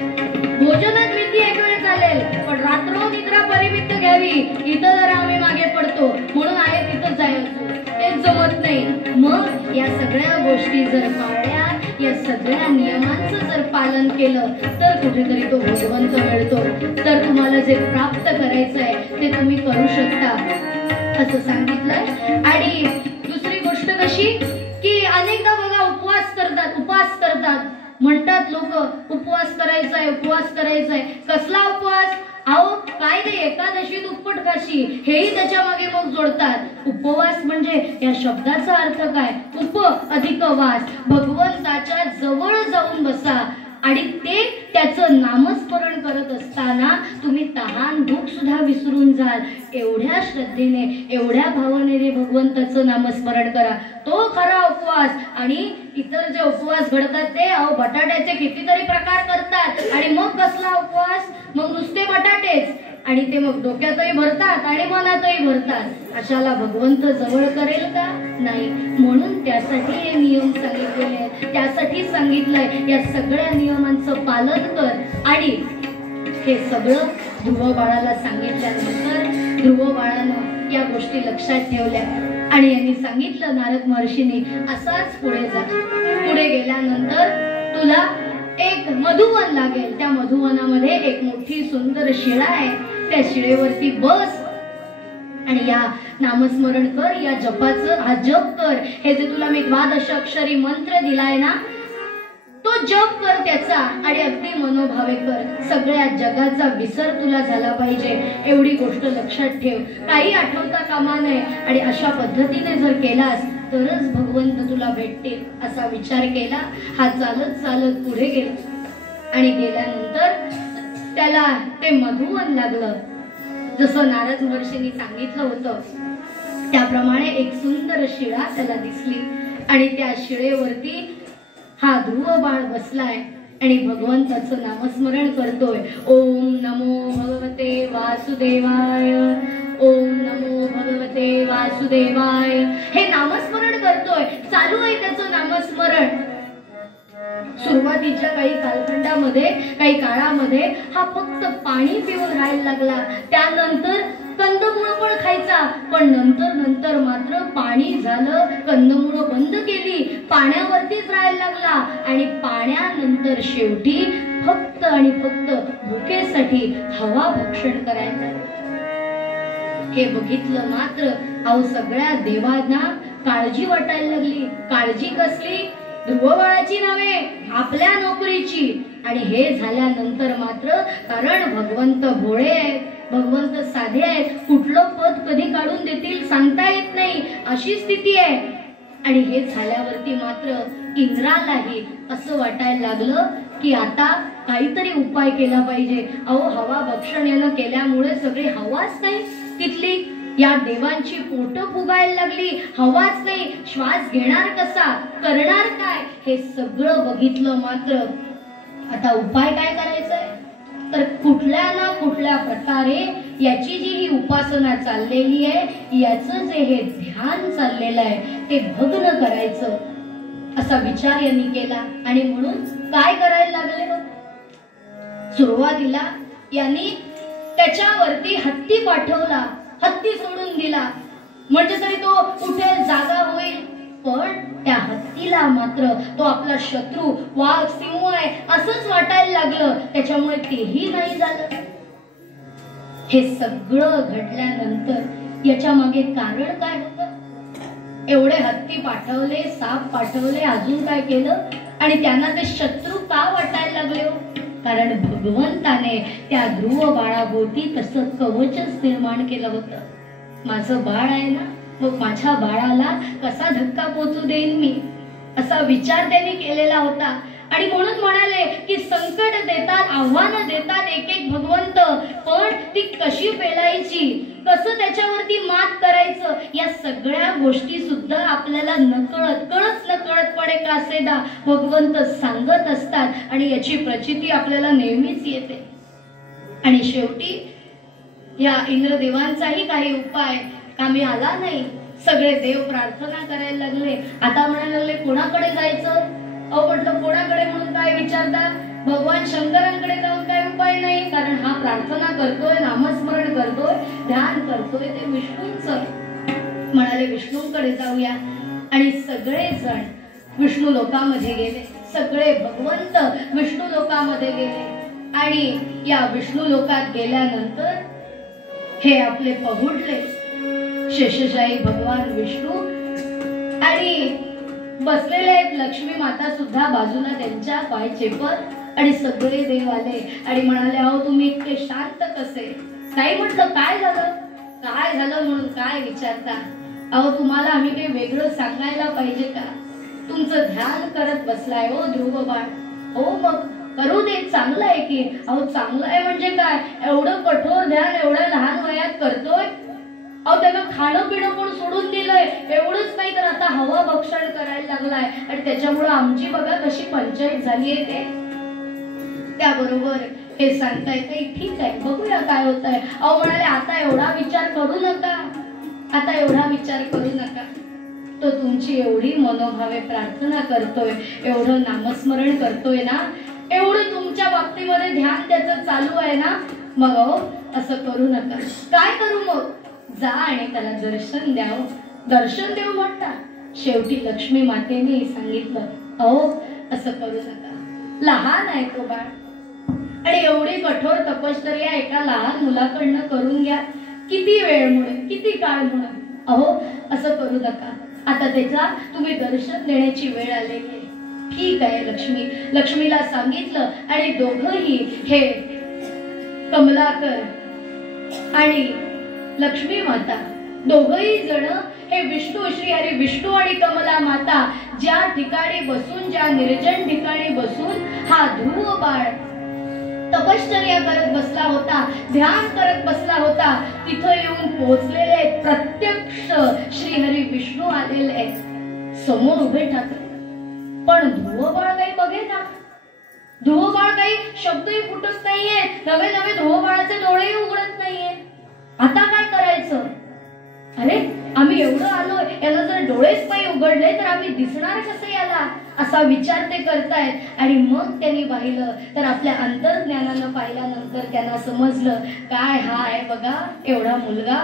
भोजनात मिती एक वेळ चालेल पण रात्र निद्रा परिमित घ्यावी इथं जरा आम्ही मागे पडतो म्हणून आहे तिथं जायचं तेच जमत नाही. मग या सगळ्या गोष्टी जर पाळल्या, या सगळ्या नियमांचं जर पालन केलं तर कुठेतरी तो भगवंत मिळतो. तर तुम्हाला जे प्राप्त करायचं आहे ते तुम्ही करू शकता असं सांगितलंय. आणि दुसरी गोष्ट कशी की अनेकदा बघा उपास करतात म्हणतात लोक उपवास करायचा आहे. कसला उपवास? अहो काय नाही, एकादशी दुप्पट काशी हेही त्याच्या मागे मग जोडतात. उपवास म्हणजे या शब्दाचा अर्थ काय? उप अधिक वास, भगवंताच्या जवळ जाऊन बसा आणि ते त्याचं नामस्मरण करत असताना तुम्ही तहान भूक सुद्धा विसरून जाल. एवढ्या श्रद्धेने एवढ्या भावनेने भगवंताचं नामस्मरण करा, तो खरा उपवास. आणि इतर जे उपवास घडतात ते अहो बटाट्याचे कितीतरी प्रकार करतात आणि मग कसला उपवास? मग नुसते बटाटेच आणि ते मग डोक्यातही भरतात आणि मनातही भरतात. अशाला भगवंत जवळ करेल का? नाही. म्हणून त्यासाठी हे नियम सांगितलेले आहेत, त्यासाठी सांगितलंय या सगळ्या नियमांचं पालन कर. आणि हे सगळं ध्रुव बाळाला सांगितल्यानंतर ध्रुव बाळानं या गोष्टी लक्षात ठेवल्या आणि यांनी सांगितलं नारद महर्षींनी असाच पुढे जा. पुढे गेल्यानंतर तुला एक मधुवन लागेल. त्या मधुवनामध्ये एक मोठी सुंदर शिळा आहे. त्या शिळेवरती बस आणि या नामस्मरण कर, या जपाचं हा जप कर. हे जे तुला मी द्वादश अक्षरी मंत्र दिलाय ना तो जप कर त्याचा आणि अगदी मनोभावे कर. सगळ्या जगाचा विसर तुला झाला पाहिजे एवढी गोष्ट लक्षात ठेव. काही आठवता कामा नये आणि अशा पद्धतीने जर केलास तरच भगवंत तुला भेटतील असा विचार केला. हा चालत चालत पुढे गेला आणि गेल्यानंतर त्याला ते मधुवन लागलं. जसं नारद महर्षींनी सांगितलं होतं त्याप्रमाणे एक सुंदर शिळा त्याला दिसली आणि त्या शिळेवरती हा ध्रुव बाळ बसलाय आणि भगवंताचं नामस्मरण करतोय. ओम नमो भगवते वासुदेवाय, ओम नमो भगवते वासुदेवाय हे नामस्मरण करतोय. चालू आहे त्याचं नामस्मरण. सुरुवातीच्या काही कालखंडामध्ये काही काळामध्ये हा फक्त पाणी पिऊन राहायला लागला. त्यानंतर कंदमुळं पण खायचा, पण नंतर मात्र पाणी झालं, कंदमुळं बंद केली, पाण्यावरतीच राहायला लागला आणि पाण्यानंतर शेवटी फक्त आणि फक्त भुकेसाठी हवा भक्षण करायला. हे बघितलं मात्र अहो सगळ्या देवांना काळजी वाटायला लागली. काळजी कसली? ध्रुव बाळाची नव्हे, आपल्या नोकरीची. आणि हे झाल्यानंतर मात्र कारण भगवंत भोळे आहेत, भगवंत साधे आहेत, कुठलं पद कधी काढून देतील सांगता येत नाही अशी स्थिती आहे. आणि हे झाल्यावरती मात्र इंद्रालाही असं वाटायला लागलं की आता काहीतरी उपाय केला पाहिजे. अहो हवा भक्षण यानं केल्यामुळे सगळी हवाच नाही तिथली, या देवांची पोट फुगायला लागली, हवाच नाही, श्वास घेणार कसा, करणार काय, हे सगळं बघितलं मात्र आता उपाय काय करायचंय तर कुठल्या ना कुठल्या प्रकारे याची जी ही उपासना चाललेली आहे याचं जे हे ध्यान चाललेलं आहे ते भग्न करायचं असा विचार यांनी केला. आणि म्हणून काय करायला लागले बघ. सुरुवातीला यांनी त्याच्यावरती हत्ती पाठवला, हत्ती सोडून दिला म्हणजे तरी तो उठेल, जागा होईल. पण त्या हत्तीला मात्र तो आपला शत्रू, वाघ, सिंह आहे असंच वाटायला लागलं. त्याच्यामुळे तेही नाही झालं. हे सगळं घडल्यानंतर याच्या मागे कारण काय होतं? एवढे हत्ती पाठवले, साप पाठवले, अजून काय केलं आणि त्यांना ते शत्रू का वाटायला लागले? कारण भगवंताने त्या ध्रुव बाळाभोवती तसं कवचच निर्माण केलं होतं. माझं बाळ आहे ना, मग माझ्या बाळाला कसा धक्का पोचू देईन मी असा विचार त्यांनी केलेला होता. आणि म्हणून म्हणाले की संकट देतात, आव्हानं देतात एक एक भगवंत, पण ती कशी पेलायची, कसं त्याच्यावरती मात करायचं या सगळ्या गोष्टी सुद्धा आपल्याला नकळतपणे का असेना भगवंत सांगत असतात आणि याची प्रचिती आपल्याला नेहमीच येते. आणि शेवटी या इंद्रदेवांचाही काही उपाय कामी आला नाही. सगळे देव प्रार्थना करायला लागले. आता म्हणायला लागले कोणाकडे जायचं? अहो म्हटलं कोणाकडे म्हणून काय विचारता? भगवान शंकरांकडे जाऊन काय उपाय नाही, कारण हा प्रार्थना करतोय, नामस्मरण करतोय, ध्यान करतोय ते विष्णूंचं. म्हणाले विष्णूंकडे जाऊया. आणि सगळे जण विष्णू लोकामध्ये गेले, सगळे भगवंत विष्णू लोकामध्ये गेले. आणि या विष्णू लोकात गेल्यानंतर हे आपले पहुडले शेषशाही भगवान विष्णू आणि बसलेले आहेत लक्ष्मी माता सुद्धा बाजूला त्यांच्या पाय चेपत आणि सगळे देव आले आणि म्हणाले अहो तुम्ही इतके शांत कसे? काही म्हटलं काय झालं म्हणून काय विचारता? अहो तुम्हाला आम्ही काही वेगळं सांगायला पाहिजे का? तुमचं ध्यान करत बसलाय हो ध्रुव बाळ. हो मग करू दे, चांगलं आहे की. अहो चांगलं आहे म्हणजे काय? एवढं कठोर ध्यान एवढ्या लहान वयात करतोय. अहो त्याला खाणं पिणं पण सोडून दिलंय. एवढंच नाही तर आता हवा भक्षण करायला लागलाय आणि त्याच्यामुळे आमची बघा कशी पंचायत झाली आहे ते. त्याबरोबर हे सांगताय ते ठीक आहे, बघूया काय होत आहे. अहो म्हणाले आता एवढा विचार करू नका, आता एवढा विचार करू नका. तो तुमची एवढी मनोभावे प्रार्थना करतोय, एवढं नामस्मरण करतोय ना, एवढं तुमच्या बाबतीमध्ये ध्यान त्याचं चालू आहे ना, मग अहो असं करू नका. काय करू मग? जा आणि त्याला दर्शन द्यावं. दर्शन देऊ म्हणतात. शेवटी लक्ष्मी मातेने सांगितलं, अहो असं करू नका, लहान आहे तो बाळ, आणि एवढी कठोर तपश्चर्या एका लहान मुलाकडनं करून घ्या, किती वेळ म्हणून, किती काळ म्हणून. अहो असं करू नका, आता त्याचा तुम्ही दर्शन देण्याची वेळ आलेली आहे. ठीक आहे. लक्ष्मीला सांगितलं आणि दोघंही हे कमलाकर आणि लक्ष्मी माता दोघही जण हे विष्णू, श्री हरी विष्णू आणि कमला माता ज्या ठिकाणी बसून, ज्या निर्जन ठिकाणी बसून हा ध्रुव बाळ तपश्चर्या करत बसला होता, ध्यान करत बसला होता, तिथं येऊन पोहोचलेले आहेत. प्रत्यक्ष श्रीहरी विष्णू आलेले आहेत, समोर उभे ठाकले. पण ध्रुव बाळ काही बघेना. ध्रुव बाळ काही शब्दही फुटत नाहीये, नवे नवे ध्रुव बाळाचे डोळेही उघडत नाहीये. आता काय करायचं? अरे आम्ही एवढं आलोय, याला जर डोळेच नाही उघडले तर आम्ही दिसणार कसे याला, असा विचार ते करतायत. आणि मग त्यांनी पाहिलं तर आपल्या अंतर्ज्ञानानं पाहिल्यानंतर त्यांना समजलं, काय हा आहे बघा एवढा मुलगा,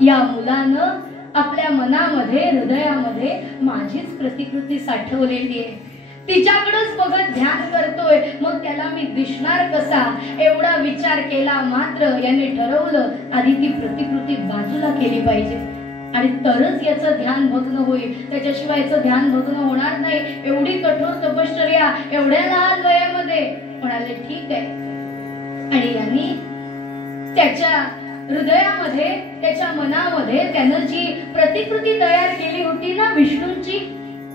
या मुलानं आपल्या मनामध्ये, हृदयामध्ये माझीच प्रतिकृती साठवलेली आहे, तिच्याकडेच बघत ध्यान करतोय, मग त्याला मी दिसणार कसा, एवढा विचार केला. मात्र यांनी ठरवलं आधी ती प्रतिकृती बाजूला केली पाहिजे आणि तरच याचं ध्यान भग्न होईल, त्याच्याशिवाय याचं ध्यान भग्न होणार नाही. एवढी कठोर तपश्चर्या एवढ्या लहान वयामध्ये. म्हणाले ठीक आहे. आणि यांनी त्याच्या हृदयामध्ये, त्याच्या मनामध्ये त्यानं जी प्रतिकृती तयार केली होती ना विष्णूंची,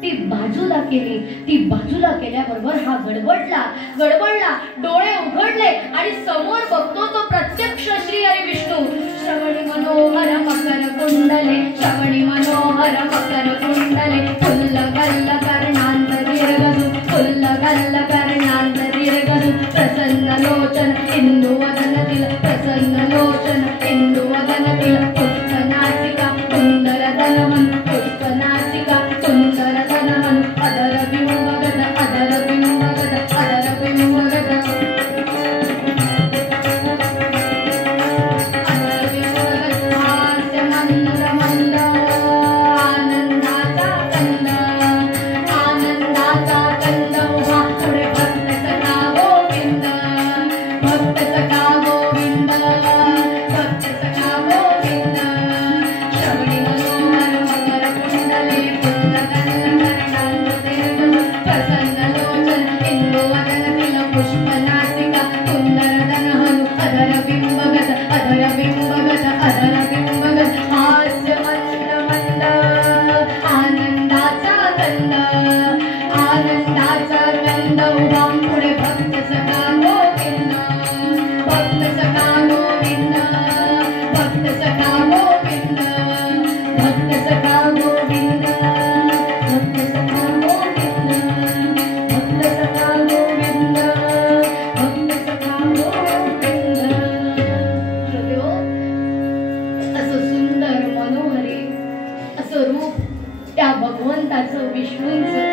ती बाजूला केली. ती बाजूला केल्याबरोबर हा गडबडला, डोळे उघडले आणि समोर बघतो तो प्रत्यक्ष श्री हरी विष्णू. श्रवणी मनोहर मकर कुंडले, श्रवणी मनोहर मकर कुंडले, फुल्ल गल्ल कर्णांतरीर्गदु, फुल्ल गल्ल कर्णांतरीर्गदु, प्रसन्न लोचन इंदु वदनतील, प्रसन्न लोचन इंदु वदनतील, पुष्पनासिका कुंदर धनमन, पुष्पनासिका कुंदर धनमन, अदर बिंबगत, अदर बिंबगत, अदर बिंबगत, अदर बिंबगत, हास्य मंद मंद, आनंदाचा कंद, आनंदाचा कंद उभा पुढे भक्त सखा गोविंद, भक्त सखा गोविंद, भक्त सखा गोविंद. श्रवणी मनोहर मकर कुंडले, फुल्ल गल्ल कर्णांतरीर्गदु, प्रसन्न लोचन इंदु वदनतील, पुष्पनासिका कुंदर धनहनु, अधर बिंबगत, अधर बिंबगत, अधर बिंबगत, हास्य मंद मंद, आनंदाचा कंद, आनंदाचा कंद उभा पुढे भक्त सखा गोविंद, भक्त सखा गोविंद, भक्त सखा गोविंद, भक्त सखा गोविंद, भक्त सखा गोविंद, भक्त सखा गोविंद, भक्त सखा गोविंद. श्रोत्यो, असं सुंदर मनोहरी असं रूप त्या भगवंताचं, विष्णूंचं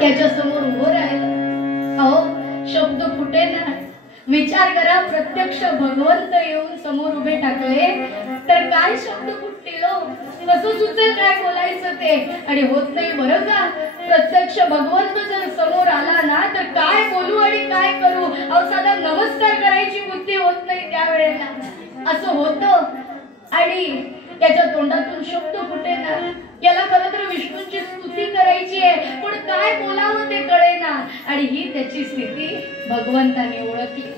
त्याच्या समोर उभं राहिलं. अहो शब्द फुटेना. विचार करा, प्रत्यक्ष भगवंत येऊन समोर उभे टाकले तर काय शब्द फुटतील, कसं सुचेल काय बोलायचं ते. आणि होत नाही बरं का, प्रत्यक्ष भगवंत जर समोर आला ना तर काय बोलू आणि काय करू, अहो साधा नमस्कार करायची बुद्धी होत नाही त्यावेळेला. असं होतं आणि त्याच्या तोंडातून शब्द फुटेना. याला खरं तर विष्णूंची स्तुती करायची आहे, पण काय बोलावं ते कळेना. आणि ही त्याची स्थिती भगवंताने ओळखली.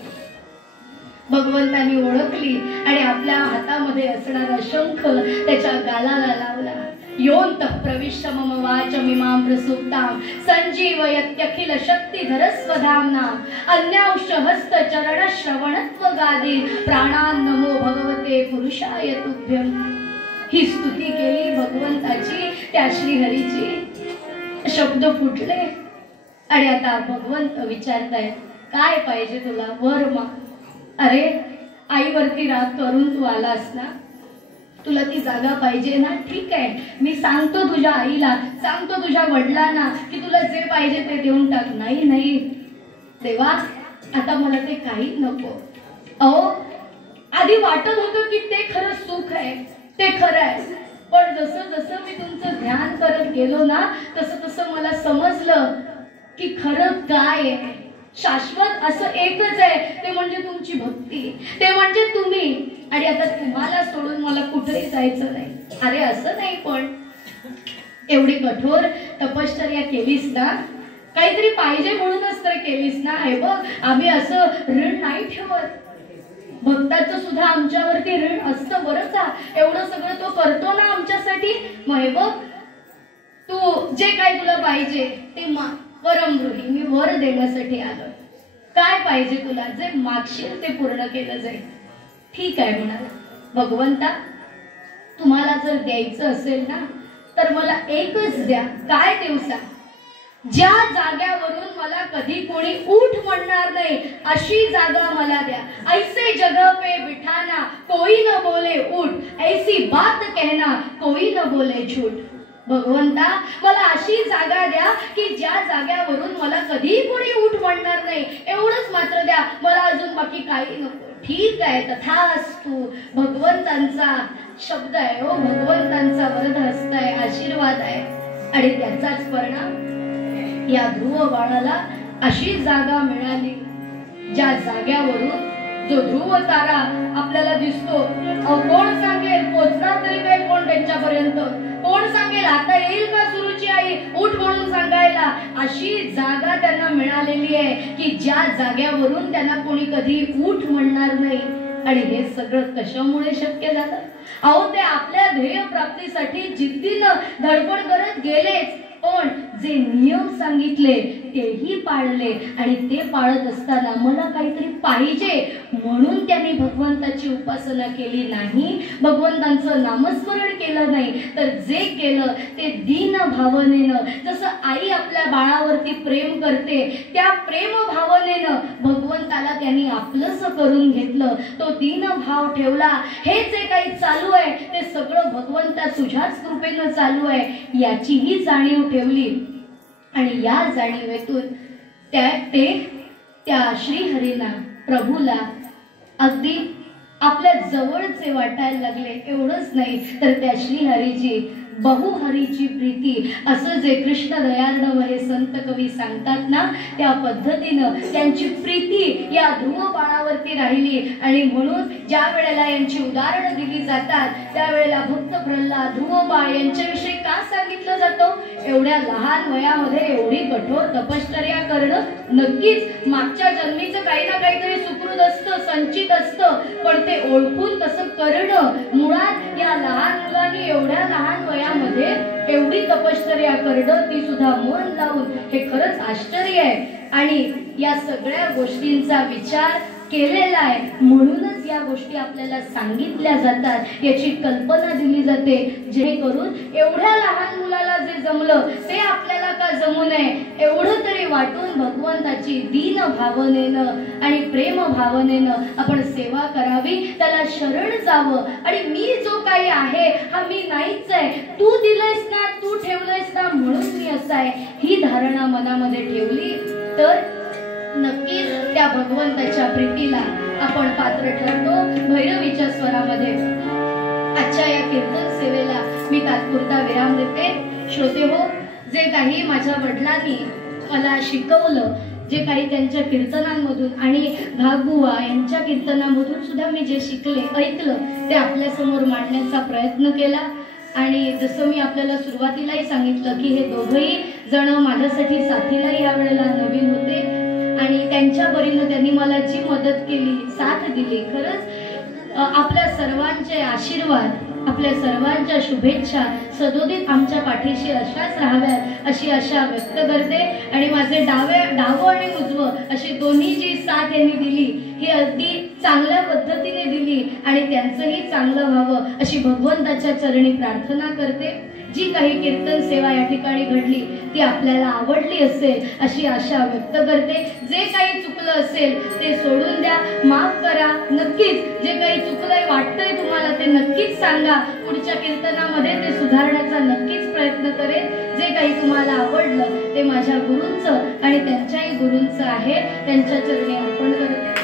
भगवंतानी ओळखली आणि आपल्या हातामध्ये असणारा शंख त्याच्या गालाला लावला. योऽन्तः प्रविश्य मम वाचमिमां प्रसुप्तां संजीवयत्यखिल शक्तिधरस्वधाम्ना अन्यांश हस्त चरण श्रवणत्वगादी प्राणान् नमो भगवते पुरुषाय तुभ्यं. ही स्तुती केली भगवंताची, त्या श्रीहरीची. शब्द फुटले आणि आता भगवंत विचारतायत, काय पाहिजे तुला, वर माग. अरे आईवरती राग करून तू आलास ना, तुला ती जागा पाहिजे ना, ठीक आहे, मी सांगतो तुझ्या आईला, सांगतो तुझ्या वडिलांना की तुला जे पाहिजे ते देऊन टाक. नाही नाही देवा, आता मला ते काही नको. अहो, आधी वाटत होतं की ते खरं सुख आहे, ते खरं आहे, पण जसं जसं मी तुमचं ध्यान करत गेलो ना, तसं तसं मला समजलं की खरं काय आहे. शाश्वत असं एकच आहे, ते म्हणजे तुमची भक्ती, ते म्हणजे तुम्ही. आणि आता तुम्हाला सोडून मला कुठेही जायचं नाही. अरे असं नाही, पण एवढी कठोर तपश्चर्या केलीस ना, काहीतरी पाहिजे म्हणूनच तर केलीस ना. हे बघ, आम्ही असं ऋण नाही ठेवत, भक्ताचं सुद्धा आमच्यावरती ऋण असतं बरं का. एवढं सगळं तो करतो ना आमच्यासाठी. मग हे बघ, तू जे काही तुला पाहिजे ते माग. वरमगृही, मी वर देण्यासाठी आलोय. काय पाहिजे तुला, जे मागशील ते पूर्ण केलं जाईल. ठीक आहे म्हणाला. भगवंता, तुम्हाला जर द्यायचं असेल ना, तर मला एकच द्या. काय देऊ सांग? ज्या जाग्यावरून मला कधी कोणी उठ म्हणणार नाही अशी जागा मला द्या. ऐसे जगह पे बिठाना कोई न बोले उठ, ऐसी बात कहना कोई न बोले झूठ. भगवंता, मला अशी जागा द्या की ज्या जाग्यावरून मला कधी कोणी उठ म्हणणार नाही. एवढंच मात्र द्या, मला अजून बाकी काही नको. ठीक आहे, तथास्तु. भगवंतांचा शब्द आहे हो, भगवंतांचा वरदहस्त आहे, आशीर्वाद आहे. आणि त्याचाच परिणाम या ध्रुव बाळाला अशी जागा मिळाली ज्या जाग्यावरून जो ध्रुव तारा आपल्याला दिसतो. कोण सांगेल, पोचणार तरी काय कोण त्यांच्यापर्यंत? कोण सांगेल आता येईल का सुरुची आई उठ म्हणून सांगायला? अशी जागा त्यांना मिळालेली आहे की ज्या जाग्यावरून त्यांना कोणी कधी उठ म्हणणार नाही. आणि हे सगळं कशामुळे शक्य झालं? अहो, ते आपल्या ध्येय प्राप्तीसाठी जिद्दीनं धडपड करत गेलेच, पण जे नियम सांगितले तेही पाळले. आणि ते पाळत असताना मला काहीतरी पाहिजे म्हणून त्यांनी भगवंताची उपासना केली नाही, भगवंतांचं नामस्मरण केलं नाही, तर जे केलं ते दीन भावनेनं. जसं आई आपल्या बाळावरती प्रेम करते, त्या प्रेम भावनेनं भगवंताला त्यांनी आपलंसं करून घेतलं, तो दीन भाव ठेवला. हे जे काही चालू आहे ते सगळं भगवंता तुझ्याच कृपेनं चालू आहे याचीही जाणीव ठेवली. आणि या जाणीवेतून त्या श्रीहरीला, प्रभूला अगदी आपल्या जवळचे वाटायला लागले. एवढंच नाही तर त्या श्रीहरीची बहुहरीची प्रीती, असं जे कृष्ण दयार्णव हे संत कवी सांगतात ना, त्या पद्धतीनं त्यांची प्रीती या ध्रुव बाळावरती राहिली. आणि म्हणून ज्या वेळेला यांची उदाहरणं दिली जातात त्यावेळेला भक्त प्रल्हाद, ध्रुव बाळ यांच्याविषयी का सांगितलं जातं? एवढ्या लहान वयामध्ये एवढी कठोर तपश्चर्या करणं, नक्कीच मागच्या जन्मीचं काही ना काहीतरी सुकृत असतं, संचित असतं, पण ते ओळखून तसं करणं. मुळात या लहान मुलांनी एवढ्या लहान वयामध्ये एवढी तपश्चर्या करणं, ती सुद्धा मन लावून, हे खरंच आश्चर्य आहे. आणि या सगळ्या गोष्टींचा विचार केलेला आहे म्हणूनच या गोष्टी आपल्याला सांगितल्या जातात, याची कल्पना दिली जाते, जेणेकरून एवढ्या लहान मुलाला जे जमलं ते आपल्याला का जमू नये एवढं तरी वाटून भगवंताची दीन भावनेनं आणि प्रेम भावनेनं आपण सेवा करावी, त्याला शरण जावं. आणि मी जो काही आहे हा मी नाहीच आहे, तू दिलंयस ना, तू ठेवलंयस ना म्हणून मी असं आहे, ही धारणा मनामध्ये ठेवली तर नक्कीच त्या भगवंताच्या प्रीतीला आपण पात्र ठरतो. भैरवीच्या स्वरामध्ये आजच्या या कीर्तन सेवेला मी तात्पुरता विराम देते. श्रोते हो, जे काही माझ्या वडिलांनी मला शिकवलं, जे काही त्यांच्या कीर्तनांमधून आणि भागबुवा यांच्या कीर्तनामधून सुद्धा मी जे शिकले, ऐकलं, ते आपल्यासमोर मांडण्याचा प्रयत्न केला. आणि जसं मी आपल्याला सुरुवातीलाही सांगितलं की हे दोघंही जण माझ्यासाठी साथीला या वेळेला नवीन होते आणि त्यांच्या परीनं त्यांनी मला जी मदत केली, साथ दिली, खरंच आपल्या सर्वांचे आशीर्वाद, आपल्या सर्वांच्या शुभेच्छा सदोदित आमच्या पाठीशी अशाच राहाव्यात अशी आशा व्यक्त करते. आणि माझे डावं आणि उजवं अशी दोन्ही जी साथ यांनी दिली ही अगदी चांगल्या पद्धतीने दिली आणि त्यांचंही चांगलं व्हावं अशी भगवंताच्या चरणी प्रार्थना करते. जी काही कीर्तन सेवा या ठिकाणी घडली ती आपल्याला आवडली असेल अशी आशा व्यक्त करते. जे काही चुकलं असेल ते सोडून द्या, माफ करा. नक्कीच जे काही चुकलंय वाटतंय तुम्हाला ते नक्कीच सांगा. पुढच्या कीर्तनामध्ये ते सुधारण्याचा नक्कीच प्रयत्न करेन. जे काही तुम्हाला आवडलं ते माझ्या गुरूंचं आणि त्यांच्याही गुरूंचं आहे, त्यांच्या चरणी अर्पण करते.